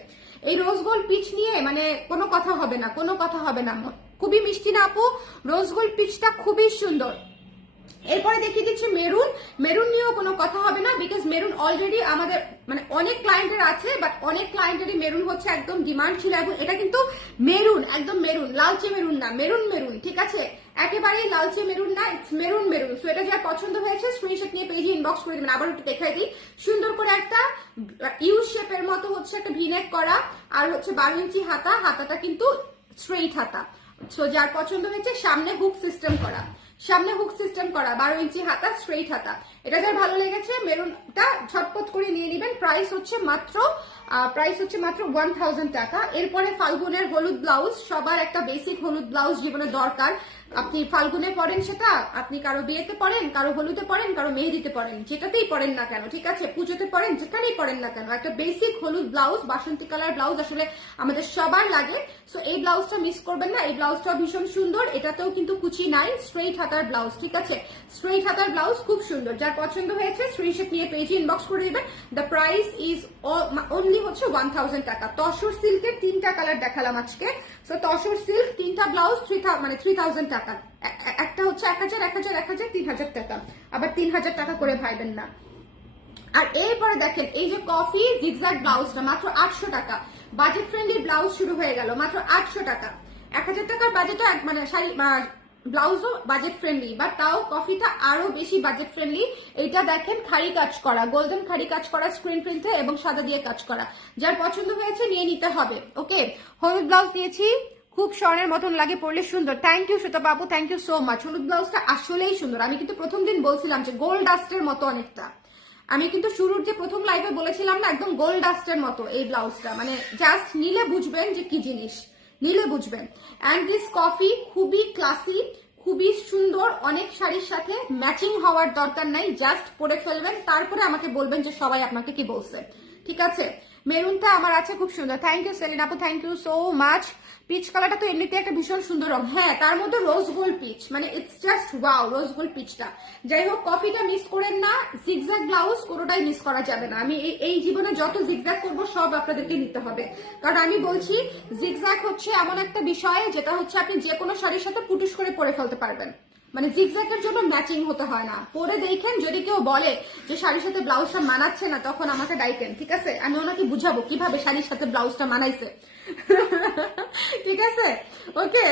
এই রোজ গোল্ড পিচ নিয়ে মানে কোনো কথা হবে না, খুবই মিষ্টি না আপু? রোজ গোল্ড পিচটা খুবই সুন্দর। এরপরে দেখিয়ে দিচ্ছি মেরুন নিয়েও কোনো কথা হবে না, বিকজ মেরুন অলরেডি আমাদের মানে অনেক ক্লায়েন্টের আছে, বাট অনেক ক্লায়েন্টেরই মেরুন হচ্ছে একদম ডিমান্ড ছিল। এবং এটা কিন্তু মেরুন, একদম মেরুন, লালচে মেরুন না, মেরুন, ঠিক আছে? একেবারেই লালচে মেরুন না, ইটস মেরুন। সো এটা যার পছন্দ হয়েছে স্ক্রিনশট নিয়ে পেজে ইনবক্স করে দিবেন। আবার একটু দেখাই দিই, সুন্দর করে একটা ইউ শেপের মতো হচ্ছে একটা ভিনেক করা, আর হচ্ছে 12 ইঞ্চি হাতাটা কিন্তু স্ট্রেইট হাতা। সো যার পছন্দ হয়েছে সামনে হুক সিস্টেম করা, 12 ইঞ্চি হাতা, স্ট্রেইট হাতা। এটা যার ভালো লেগেছে মেরুনটা ঝটপট করে নিয়ে নেবেন। প্রাইস হচ্ছে মাত্র 1000 টাকা। এরপরে ফাল্গুনের হলুদ ব্লাউজ, সবার একটা বেসিক হলুদ ব্লাউজ জীবনে দরকার। আপনি ফাল্গুনে পরেন, সেটা আপনি কারো বিয়েতে পরেন, কারো হলুদে পরেন, কারো মেহেদিতে পরেন, যেটাতেই পরেন না কেন, ঠিক আছে? পুজোতে পরেন, যেখানেই পরেন না কেন, একটা বেসিক হলুদ ব্লাউজ, বাসন্তী কালার ব্লাউজ আসলে আমাদের সবার লাগে। সো এই ব্লাউজটা মিস করবেন না, এই ব্লাউজটা ভীষণ সুন্দর। এটাতেও কিন্তু কুচি নাই, স্ট্রেইট হাতার ব্লাউজ, ঠিক আছে? স্ট্রেইট হাতার ব্লাউজ খুব সুন্দর। যার যার পছন্দ হয়েছে স্ক্রিনশট নিয়ে পেজে ইনবক্স করে দিবেন। দ্য প্রাইস ইজ অনলি হচ্ছে 1000 টাকা। তসর সিল্কের 3টা কালার দেখালাম আজকে। সো তসর সিল্ক 3টা ব্লাউজ 3000 টাকা। একটা হচ্ছে 1000, 1000, 1000, 3000 টাকা, আবার 3000 টাকা করে ভাইবেন না। আর এরপরে দেখেন এই যে কফি জিগজ্যাগ ব্লাউজটা মাত্র 800 টাকা। বাজেট ফ্রেন্ডলি ব্লাউজ শুরু হয়ে গেল মাত্র 800 টাকা। 1000 টাকার বাজেটও মানে শাড়ি ব্লাউজও বাজেট ফ্রেন্ডলি, বাট তাও কফিটা আরো বেশি বাজেট ফ্রেন্ডলি। এটা দেখেন খাড়ি কাজ করা, গোল্ডেন খাড়ি কাজ করা স্ক্রিন প্রিন্টে এবং সাদা দিয়ে কাজ করা। যার পছন্দ হয়েছে নিয়ে নিতে হবে। ওকে, হলুদ ব্লাউজ দিয়েছি, খুব স্বর্ণের মতন লাগে, পরলে সুন্দর। Thank you Shweta Babu, thank you so much. হলুদ ব্লাউজটা আসলেই সুন্দর। আমি কিন্তু প্রথম দিন বলছিলাম যে গোল্ড ডাস্টের মতো অনেকটা। আমি কিন্তু শুরুর যে প্রথম লাইভে বলেছিলাম না, একদম গোল্ড ডাস্টের মতো এই ব্লাউজটা, মানে জাস্ট নিলে বুঝবেন যে কি জিনিস, নিলে বুঝবেন। অ্যান্ড দিস কফি খুবই ক্লাসি, খুবই সুন্দর, অনেক শাড়ির সাথে ম্যাচিং হওয়ার দরকার নাই, জাস্ট পরে ফেলবেন, তারপরে আমাকে বলবেন যে সবাই আপনাকে কি বলছে। ঠিক আছে, মেরুনটা আমার আছে খুব সুন্দর। থ্যাংক ইউ সেলিন আপু, thank you so much. Peach কালারটা তো এমনিতে একটা ভীষণ সুন্দর রং, হ্যাঁ তার মধ্যে রোজ গোল্ড পিচ, মানে it's just wow rose gold পিচটা। যাই হোক, কফিটা মিস করেন না, জিগজ্যাগ ব্লাউজ কোনোটাই মিস করা যাবে না। আমি এই জীবনে যত জিগজ্যাগ করবো সব আপনাদেরকে নিতে হবে, কারণ আমি বলছি জিগজ্যাগ হচ্ছে এমন একটা বিষয় যেটা হচ্ছে আপনি যে কোনো শাড়ির সাথে পুটুস করে পরে ফেলতে পারবেন। মানে জিগজ্যাগের জন্য ম্যাচিং হতে হয় না। পরে দেখেন যদি কেউ বলে যে শাড়ির সাথে ব্লাউজটা মানাচ্ছে না, তখন আমাকে ডাইকেন, ঠিক আছে? আমি ওনাকে বুঝাবো কিভাবে শাড়ির সাথে ব্লাউজটা মানাইছে। ঠিক আছে, ওকে।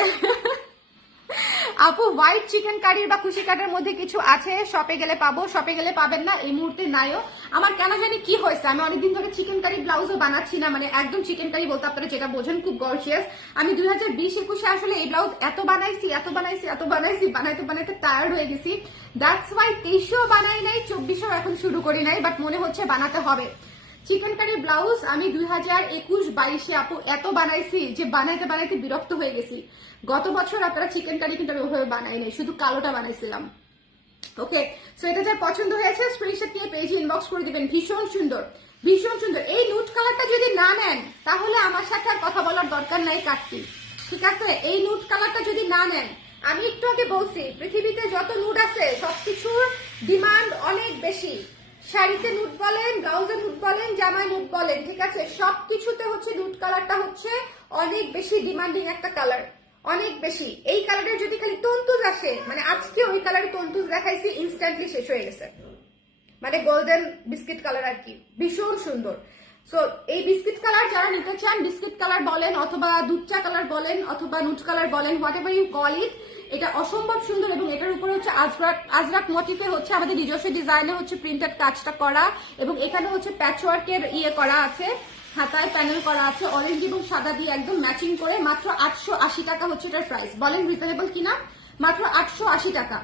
আপু হোয়াইট চিকেন কারির বা খুশি কাটের মধ্যে কিছু আছে? শপে গেলে পাবো, শপে গেলে পাবেন না, এই মুহূর্তে নাইও। আমার কেন জানি কি হয়েছে, আমি অনেকদিন ধরে চিকেন কারি ব্লাউজও বানাচ্ছি না, মানে একদম চিকেন কারি বলতে আপনারা যেটা বোঝেন খুব গর্জিয়াস। আমি 2020-21 আসলে এই ব্লাউজ এত বানাইছি বানাইতে বানাইতে টায়ার্ড হয়ে গেছি। দ্যাটস ওয়াই 23-ও বানাই নাই, 24-ও এখন শুরু করি নাই, বাট মনে হচ্ছে বানাতে হবে। চিকেন কারি ব্লাউজ আমি 2021-22-এ আপু এত বানাইছি যে বানাইতে বানাইতে বিরক্ত হয়ে গেছি। গত বছর আপনারা চিকেন কারি কিন্তু আমি ওইভাবে বানাই নাই, শুধু কালোটা বানাইছিলাম। ওকে, সো এটা যার পছন্দ হয়েছে স্ক্রিনশট নিয়ে পেজে ইনবক্স করে দিবেন। ভীষণ সুন্দর, ভীষণ সুন্দর। এই নুট কালারটা যদি না নেন তাহলে আমার সাথে আর কথা বলার দরকার নাই কাটতি, ঠিক আছে? এই নুট কালারটা যদি না নেন, আমি একটু আগে বলছি পৃথিবীতে যত নুট আছে সবকিছুর ডিমান্ড অনেক বেশি। শাড়িতে নুট বলেন, ব্লাউজে নুট বলেন, জামায় নুট বলেন, ঠিক আছে? সবকিছুতে হচ্ছে নুট কালারটা হচ্ছে অনেক বেশি ডিমান্ডিং একটা কালার, অনেক বেশি। এই কালারের যদি খালি তন্তুজ আসে, মানে আজকে ওই কালারের তন্তুজ দেখাইছি, ইনস্ট্যান্টলি শেষ হয়ে গেছে। মানে গোল্ডেন বিস্কিট কালার আর কি, ভীষণ সুন্দর। সো এই বিস্কিট কালার যারা নিতে চান, বিস্কিট কালার বলেন অথবা দুধ চা কালার বলেন অথবা নুট কালার বলেন, whatever you call it, এটা অসম্ভব সুন্দর। এবং এটার উপরে হচ্ছে আজরাক মোটিফে হচ্ছে আমাদের নিজস্ব ডিজাইনে হচ্ছে প্রিন্টেড কাজটা করা, এবং এখানে হচ্ছে প্যাচওয়ার্কের ইয়ে করা আছে, হাতায় প্যানেল করা আছে অরেঞ্জ এবং সাদা দিয়ে একদম ম্যাচিং করে। মাত্র 880 টাকা হচ্ছে এটার প্রাইস। বলেন রিজনেবল কিনা? মাত্র 880 টাকা,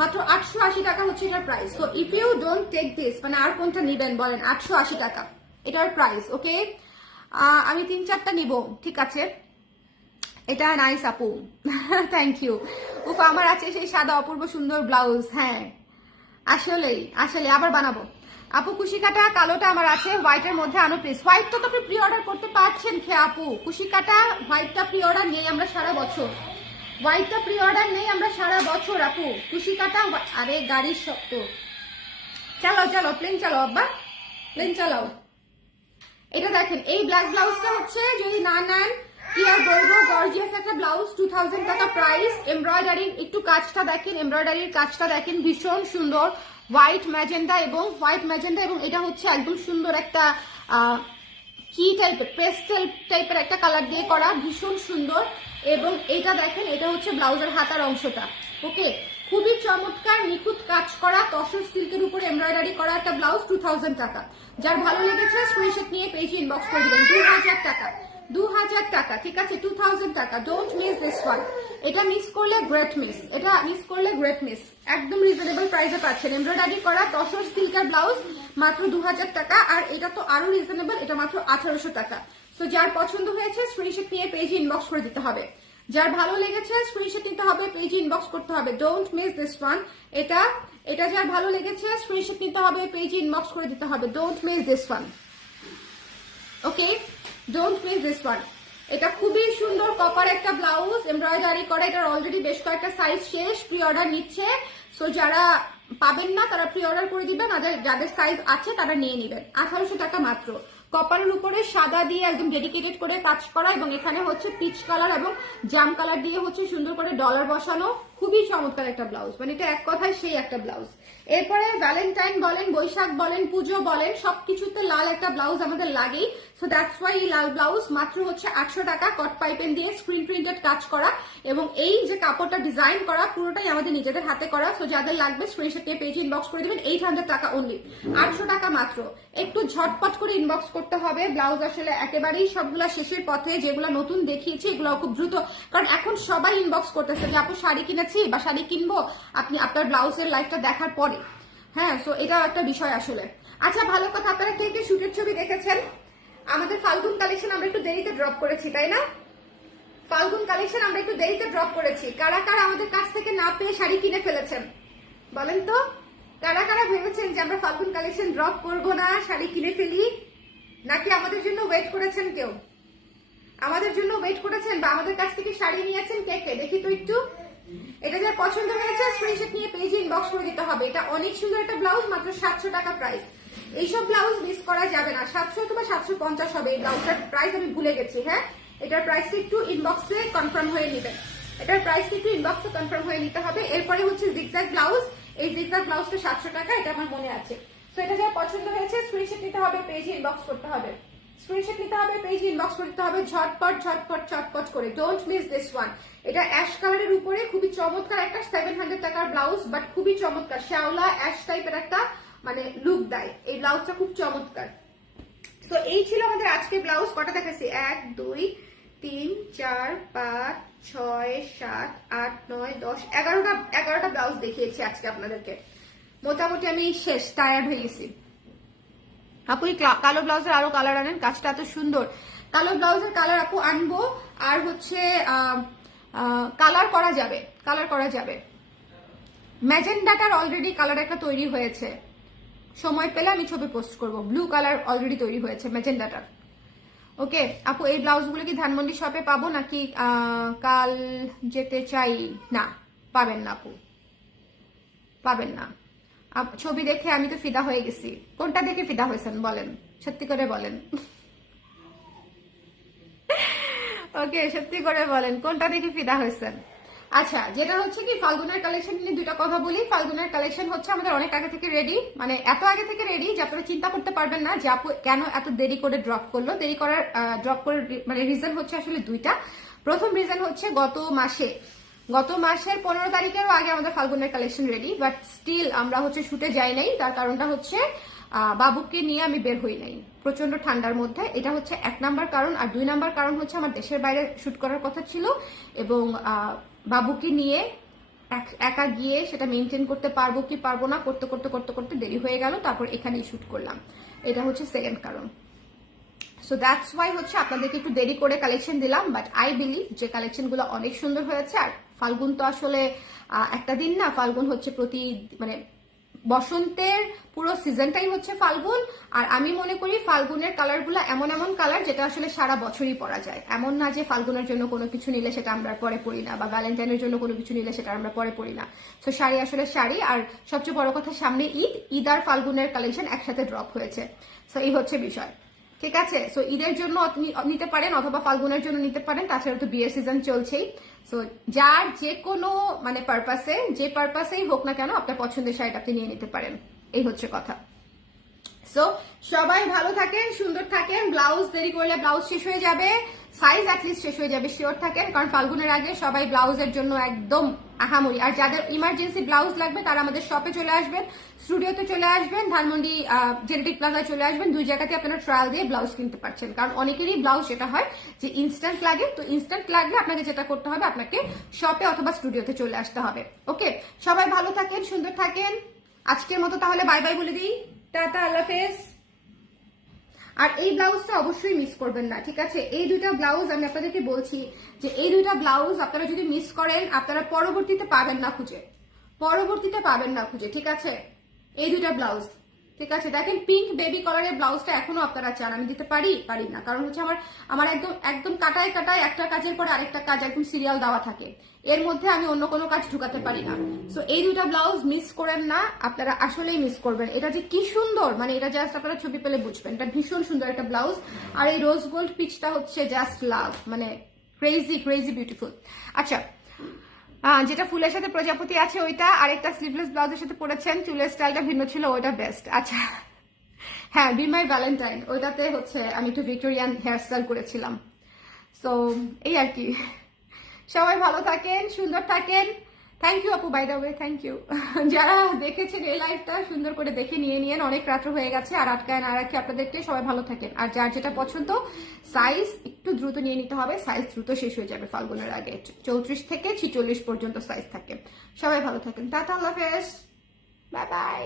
মাত্র 880 টাকা হচ্ছে এটার প্রাইস। তো if you don't take this, মানে আর কোনটা নিবেন বলেন? 880 টাকা এটার প্রাইস। ওকে, আমি 3-4টা নিব, ঠিক আছে? এটা নাইস আপু, থ্যাংক ইউ। উফ, আমার আছে সেই সাদা অপূর্ব সুন্দর ব্লাউজ, হ্যাঁ আসলেই আসলে আবার বানাবো। আপু কুশি কাটা কালোটা আমার আছে, হোয়াইটের মধ্যে আনো প্লিজ। হোয়াইটটা তো আপনি প্রি অর্ডার করতে পারছেন খেয়ে আপু। কুশি কাটা হোয়াইটটা প্রি অর্ডার নেই আমরা সারা বছর, হোয়াইটটা প্রি অর্ডার নেই আমরা সারা বছর আপু। কুশি কাটা, আরে গাড়ির শক্ত, চালাও চালাও, প্লেন চালাও আব্বা, প্লেন চালাও। এটা দেখেন, এই ব্ল্যাক ব্লাউজটা হচ্ছে যদি না নেন কি আর বলবো, গর্জিয়াস একটা ব্লাউজ, 2000 টাকা প্রাইস। এমব্রয়ডারির একটু কাজটা দেখেন, এমব্রয়ডারির কাজটা দেখেন, ভীষণ সুন্দর। হোয়াইট ম্যাজেন্ডা এবং এটা হচ্ছে একদম সুন্দর একটা কি টাইপের, পেস্টেল টাইপের একটা কালার দিয়ে করা, ভীষণ সুন্দর। এবং এটা দেখেন, এটা হচ্ছে ব্লাউজের হাতার অংশটা। ওকে, খুবই চমৎকার নিখুঁত কাজ করা তসর সিল্কের উপরে এমব্রয়ডারি করা একটা ব্লাউজ, 2000 টাকা। যার ভালো লেগেছে স্ক্রিনশট নিয়ে পেজে ইনবক্স করে দিবেন। 2000 টাকা, 2000 টাকা, ঠিক আছে? 2000 টাকা, ডোন্ট মিস দিস ওয়ান। এটা মিস করলে গ্রেট মিস, এটা মিস করলে গ্রেট মিস। একদম রিজনেবল প্রাইসে পাচ্ছেন এমব্রয়ডারি করা তসর সিল্কের ব্লাউজ, মাত্র 2000 টাকা। আর এটা তো আরো রিজনেবল, এটা মাত্র 1800 টাকা। তো যার পছন্দ হয়েছে স্ক্রিনশট নিয়ে পেজে ইনবক্স করে দিতে হবে। যার ভালো লেগেছে স্ক্রিনশট নিতে হবে, পেজে ইনবক্স করতে হবে, ডোন্ট মিস দিস ওয়ান। এটা যার ভালো লেগেছে স্ক্রিনশট নিতে হবে, পেজে ইনবক্স করে দিতে হবে, don't miss this one. Okay, don't miss this one. এটা খুবই সুন্দর কপার একটা ব্লাউজ, এমব্রয়ডারি করা। এটার অলরেডি বেশ কয়েকটা সাইজ শেষ, প্রি অর্ডার নিচ্ছে। সো যারা পাবেন না তারা প্রি অর্ডার করে দিবেন, আর যাদের সাইজ আছে তারা নিয়ে নেবেন। 1800 টাকা মাত্র। কপারের উপরে সাদা দিয়ে একদম ডেডিকেটেড করে কাজ করা, এবং এখানে হচ্ছে পিচ কালার এবং জাম কালার দিয়ে হচ্ছে সুন্দর করে ডলার বসানো। খুবই চমৎকার একটা ব্লাউজ, মানে এটা এক কথায় সেই একটা ব্লাউজ। এরপরে ভ্যালেন্টাইন বলেন, বৈশাখ বলেন, পুজো বলেন, সবকিছুতে লাল একটা ব্লাউজ আমাদের লাগেই। সো দ্যাটস ওয়াই এই লাল ব্লাউজ মাত্র হচ্ছে 800 টাকা, কট পাইপেন দিয়ে স্ক্রিন প্রিন্টেড কাজ করা, এবং এই যে কাপড়টা ডিজাইন করা পুরোটাই আমাদের নিজেদের হাতে করা। সো যাদের লাগবে স্ক্রিনশট নিয়ে পেজে ইনবক্স করে দিবেন। 800 টাকা অনলি, 800 টাকা মাত্র। একটু ঝটপট করে ইনবক্স করতে হবে। ব্লাউজ আসলে একেবারেই সবগুলা শেষের পথে, যেগুলো নতুন দেখিয়েছি এগুলো খুব দ্রুত, কারণ এখন সবাই ইনবক্স করতেছে যে আপু শাড়ি কিনেছি বা শাড়ি কিনবো, আপনি আপনার ব্লাউজের লাইফটা দেখার পরে। হ্যাঁ, সো এটা একটা বিষয় আসলে। আচ্ছা, ভালো কথা, আপনারা কে কে শুটের ছবি দেখেছেন? আমাদের ফাল্গুন কালেকশন আমরা একটু দেরিতে ড্রপ করেছি, তাই না? ফাল্গুন কালেকশন আমরা একটু দেরিতে ড্রপ করেছি। কারা কারা আমাদের কাছ থেকে না পেয়ে শাড়ি কিনে ফেলেছেন বলেন তো? কারা কারা ভেবেছেন যে আমরা ফাল্গুন কালেকশন ড্রপ করবো না, শাড়ি কিনে ফেলি? নাকি আমাদের জন্য ওয়েট করেছেন কেউ? আমাদের জন্য ওয়েট করেছেন বা আমাদের কাছ থেকে শাড়ি নিয়েছেন কে কে? দেখি তো একটু। এটা যার পছন্দ হয়েছে স্ক্রিনশট নিয়ে পেজে ইনবক্স করে দিতে হবে। এটা অনেক সুন্দর একটা ব্লাউজ, মাত্র 700 টাকা প্রাইস। এইসব ব্লাউজ মিস করা যাবে না। 700 অথবা 750 হবে এই ব্লাউজটার প্রাইস, আমি ভুলে গেছি। হ্যাঁ, এটার প্রাইসটা একটু ইনবক্সে কনফার্ম হয়ে নেবেন। এটার প্রাইসটা একটু ইনবক্সে কনফার্ম হয়ে নিতে হবে। এরপরে হচ্ছে জিগজ্যাগ ব্লাউজ। এই জিগজ্যাগ ব্লাউজটা 700 টাকা, এটা আমার মনে আছে। তো এটা যার পছন্দ হয়েছে স্ক্রিনশট নিতে হবে, পেজে ইনবক্স করতে হবে। স্ক্রিনশট নিতে হবে, পেজে ইনবক্স করতে হবে ঝটপট ঝটপট ঝটপট করে। Don't miss this one. এটা অ্যাশ কালারের উপরে খুবই চমৎকার একটা 700 টাকার ব্লাউজ, বাট খুবই চমৎকার শ্যাওলা অ্যাশ টাইপের একটা মানে লুক দেয় এই ব্লাউজটা, খুব চমৎকার। তো এই ছিল আমাদের আজকে ব্লাউজ। কটা দেখাচ্ছি? 1 2 3 4 5 6 7 8 9 10 11টা ব্লাউজ দেখিয়েছি আজকে আপনাদেরকে। মোটামুটি আমি শেষ, টায়ার্ড হয়ে গেছি। আপু এই কালো ব্লাউজের আরো কালার আনেন, কাজটা এত সুন্দর। কালো ব্লাউজের কালার আপু আনবো, আর হচ্ছে কালার করা যাবে, কালার করা যাবে। ম্যাজেন্ডাটার অলরেডি কালার একটা তৈরি হয়েছে, সময় পেলে আমি ছবি পোস্ট করব। ব্লু কালার অলরেডি তৈরি হয়েছে ম্যাজেন্ডাটার। ওকে আপু, এই ব্লাউজগুলো কি ধানমন্ডি শপে পাবো নাকি কাল যেতে চাই? না, পাবেন না আপু, পাবেন না। ছবি দেখে আমি তো ফিদা হয়ে গেছি। কোনটা দেখে ফিদা হয়েছেন বলেন, সত্যি করে বলেন। ওকে, সত্যি করে বলেন কোনটা দেখে ফিদা হয়েছেন। আচ্ছা, যেটা হচ্ছে কি ফাল্গুনের কালেকশন নিয়ে দুইটা কথা বলি। ফাল্গুনের কালেকশন হচ্ছে আমাদের অনেক আগে থেকে রেডি, মানে এত আগে থেকে রেডি যে আপনারা চিন্তা করতে পারবেন না যে আপু কেন এত দেরি করে ড্রপ করলো। দেরি করার মানে রিজন হচ্ছে আসলে দুইটা। প্রথম রিজন হচ্ছে গত মাসের 15 তারিখেরও আগে আমাদের ফাল্গুনের কালেকশন রেডি, বাট স্টিল আমরা হচ্ছে শুটে যাই নাই। তার কারণটা হচ্ছে বাবুকে নিয়ে আমি বের হই নাই প্রচন্ড ঠান্ডার মধ্যে। এটা হচ্ছে 1 নাম্বার কারণ। আর 2 নাম্বার কারণ হচ্ছে আমার দেশের বাইরে শুট করার কথা ছিল, এবং বাবুকে নিয়ে একা গিয়ে সেটা মেনটেন করতে পারবো কি পারবো না করতে করতে করতে করতে দেরি হয়ে গেল, তারপর এখানেই শুট করলাম। এটা হচ্ছে সেকেন্ড কারণ। সো দ্যাটস ওয়াই হচ্ছে আপনাদেরকে একটু দেরি করে কালেকশন দিলাম, বাট আই বিলিভ যে কালেকশনগুলো অনেক সুন্দর হয়েছে। আর ফাল্গুন তো আসলে একটা দিন না, ফাল্গুন হচ্ছে মানে বসন্তের পুরো সিজনটাই হচ্ছে ফাল্গুন। আর আমি মনে করি ফাল্গুনের কালারগুলো এমন এমন কালার যেটা আসলে সারা বছরই পরা যায়। এমন না যে ফাল্গুনের জন্য কোনো কিছু নিলে সেটা আমরা পরে পরি না, বা ভ্যালেন্টাইনের জন্য কোনো কিছু নিলে সেটা আমরা পরে পরি না। তো শাড়ি আসলে শাড়ি। আর সবচেয়ে বড় কথা, সামনে ঈদ আর ফাল্গুনের কালেকশন একসাথে ড্রপ হয়েছে। সো এই হচ্ছে বিষয়, ঠিক আছে? সো ঈদের জন্য নিতে পারেন অথবা ফাল্গুনের জন্য নিতে পারেন, তাছাড়া তো বিয়ের সিজন চলছেই। সো যার যে কোনো মানে যে পারপাসেই হোক না কেন আপনার পছন্দের শাড়িটা আপনি নিয়ে নিতে পারেন, এই হচ্ছে কথা। সো সবাই ভালো থাকেন, সুন্দর থাকেন। ব্লাউজ দেরি করলে ব্লাউজ শেষ হয়ে যাবে, সাইজ অ্যাটলিস্ট শেষ হয়ে যাবে, শিওর থাকেন। কারণ ফাল্গুনের আগে সবাই ব্লাউজের জন্য একদম আহামরি। আর যাদের ইমার্জেন্সি ব্লাউজ লাগবে তারা আমাদের শপে চলে আসবেন, স্টুডিওতে চলে আসবেন, ধানমন্ডি জেনেটিক প্লাজায় চলে আসবেন। 2 জায়গাতে আপনারা ট্রায়াল দিয়ে ব্লাউজ কিনতে পারছেন। কারণ অনেকেরই ব্লাউজ যেটা হয় যে ইনস্ট্যান্ট লাগে, তো ইনস্ট্যান্ট লাগলে আপনাকে যেটা করতে হবে, আপনাকে শপে অথবা স্টুডিওতে চলে আসতে হবে। ওকে, সবাই ভালো থাকেন, সুন্দর থাকেন। আজকের মতো তাহলে বাই বাই বলে দিই, টাটা, আল্লাহ হাফেজ। আর এই ব্লাউজটা অবশ্যই মিস করবেন না, ঠিক আছে? এই 2টা ব্লাউজ আমি আপনাদেরকে বলছি যে এই 2টা ব্লাউজ আপনারা যদি মিস করেন আপনারা পরবর্তীতে পাবেন না খুঁজে, ঠিক আছে? এই 2টা ব্লাউজ ঠিক আছে, দেখেন পিঙ্ক বেবি কালারের ব্লাউজটা এখনো আপনারা চান, আমি দিতে পারি পারি না, কারণ হচ্ছে আমার আমার একদম একদম কাটায় কাটায় একটা কাজের পরে আরেকটা কাজ একদম সিরিয়াল দেওয়া থাকে, এর মধ্যে আমি অন্য কোনো কাজ ঢুকাতে পারি না। সো এই দুটা ব্লাউজ মিস করেন না, আপনারা আসলেই মিস করবেন। এটা যে কি সুন্দর, মানে এটা জাস্ট আপনারা ছবি পেলে বুঝবেন, এটা ভীষণ সুন্দর একটা ব্লাউজ। আর এই রোজ গোল্ড পিচটা হচ্ছে জাস্ট লাভ, মানে ক্রেজি ক্রেজি বিউটিফুল। আচ্ছা, যেটা ফুলের সাথে প্রজাপতি আছে ওইটা, আরেকটা স্লিভলেস ব্লাউজের সাথে পরেছেন, চুলের স্টাইলটা ভিন্ন ছিল, ওইটা বেস্ট। আচ্ছা হ্যাঁ, বি মাই ভ্যালেন্টাইন, ওইটাতে হচ্ছে আমি একটু ভিক্টোরিয়ান হেয়ার স্টাইল করেছিলাম। সো এই আর কি, সবাই ভালো থাকেন, সুন্দর থাকেন। থ্যাংক ইউ আপু, by the way thank you. যারা দেখেছেন এই লাইভটা সুন্দর করে দেখে নিয়ে নিয়েন, অনেক রাত্র হয়ে গেছে, আর আটকায় না রাখি আপনাদেরকে। সবাই ভালো থাকেন, আর যার যেটা পছন্দ সাইজ একটু দ্রুত নিয়ে নিতে হবে, সাইজ দ্রুত শেষ হয়ে যাবে ফাল্গুনের আগে, 34 থেকে 46 পর্যন্ত সাইজ থাকে। সবাই ভালো থাকেন, টাটা, আল্লাহ হাফেজ, বাই বাই।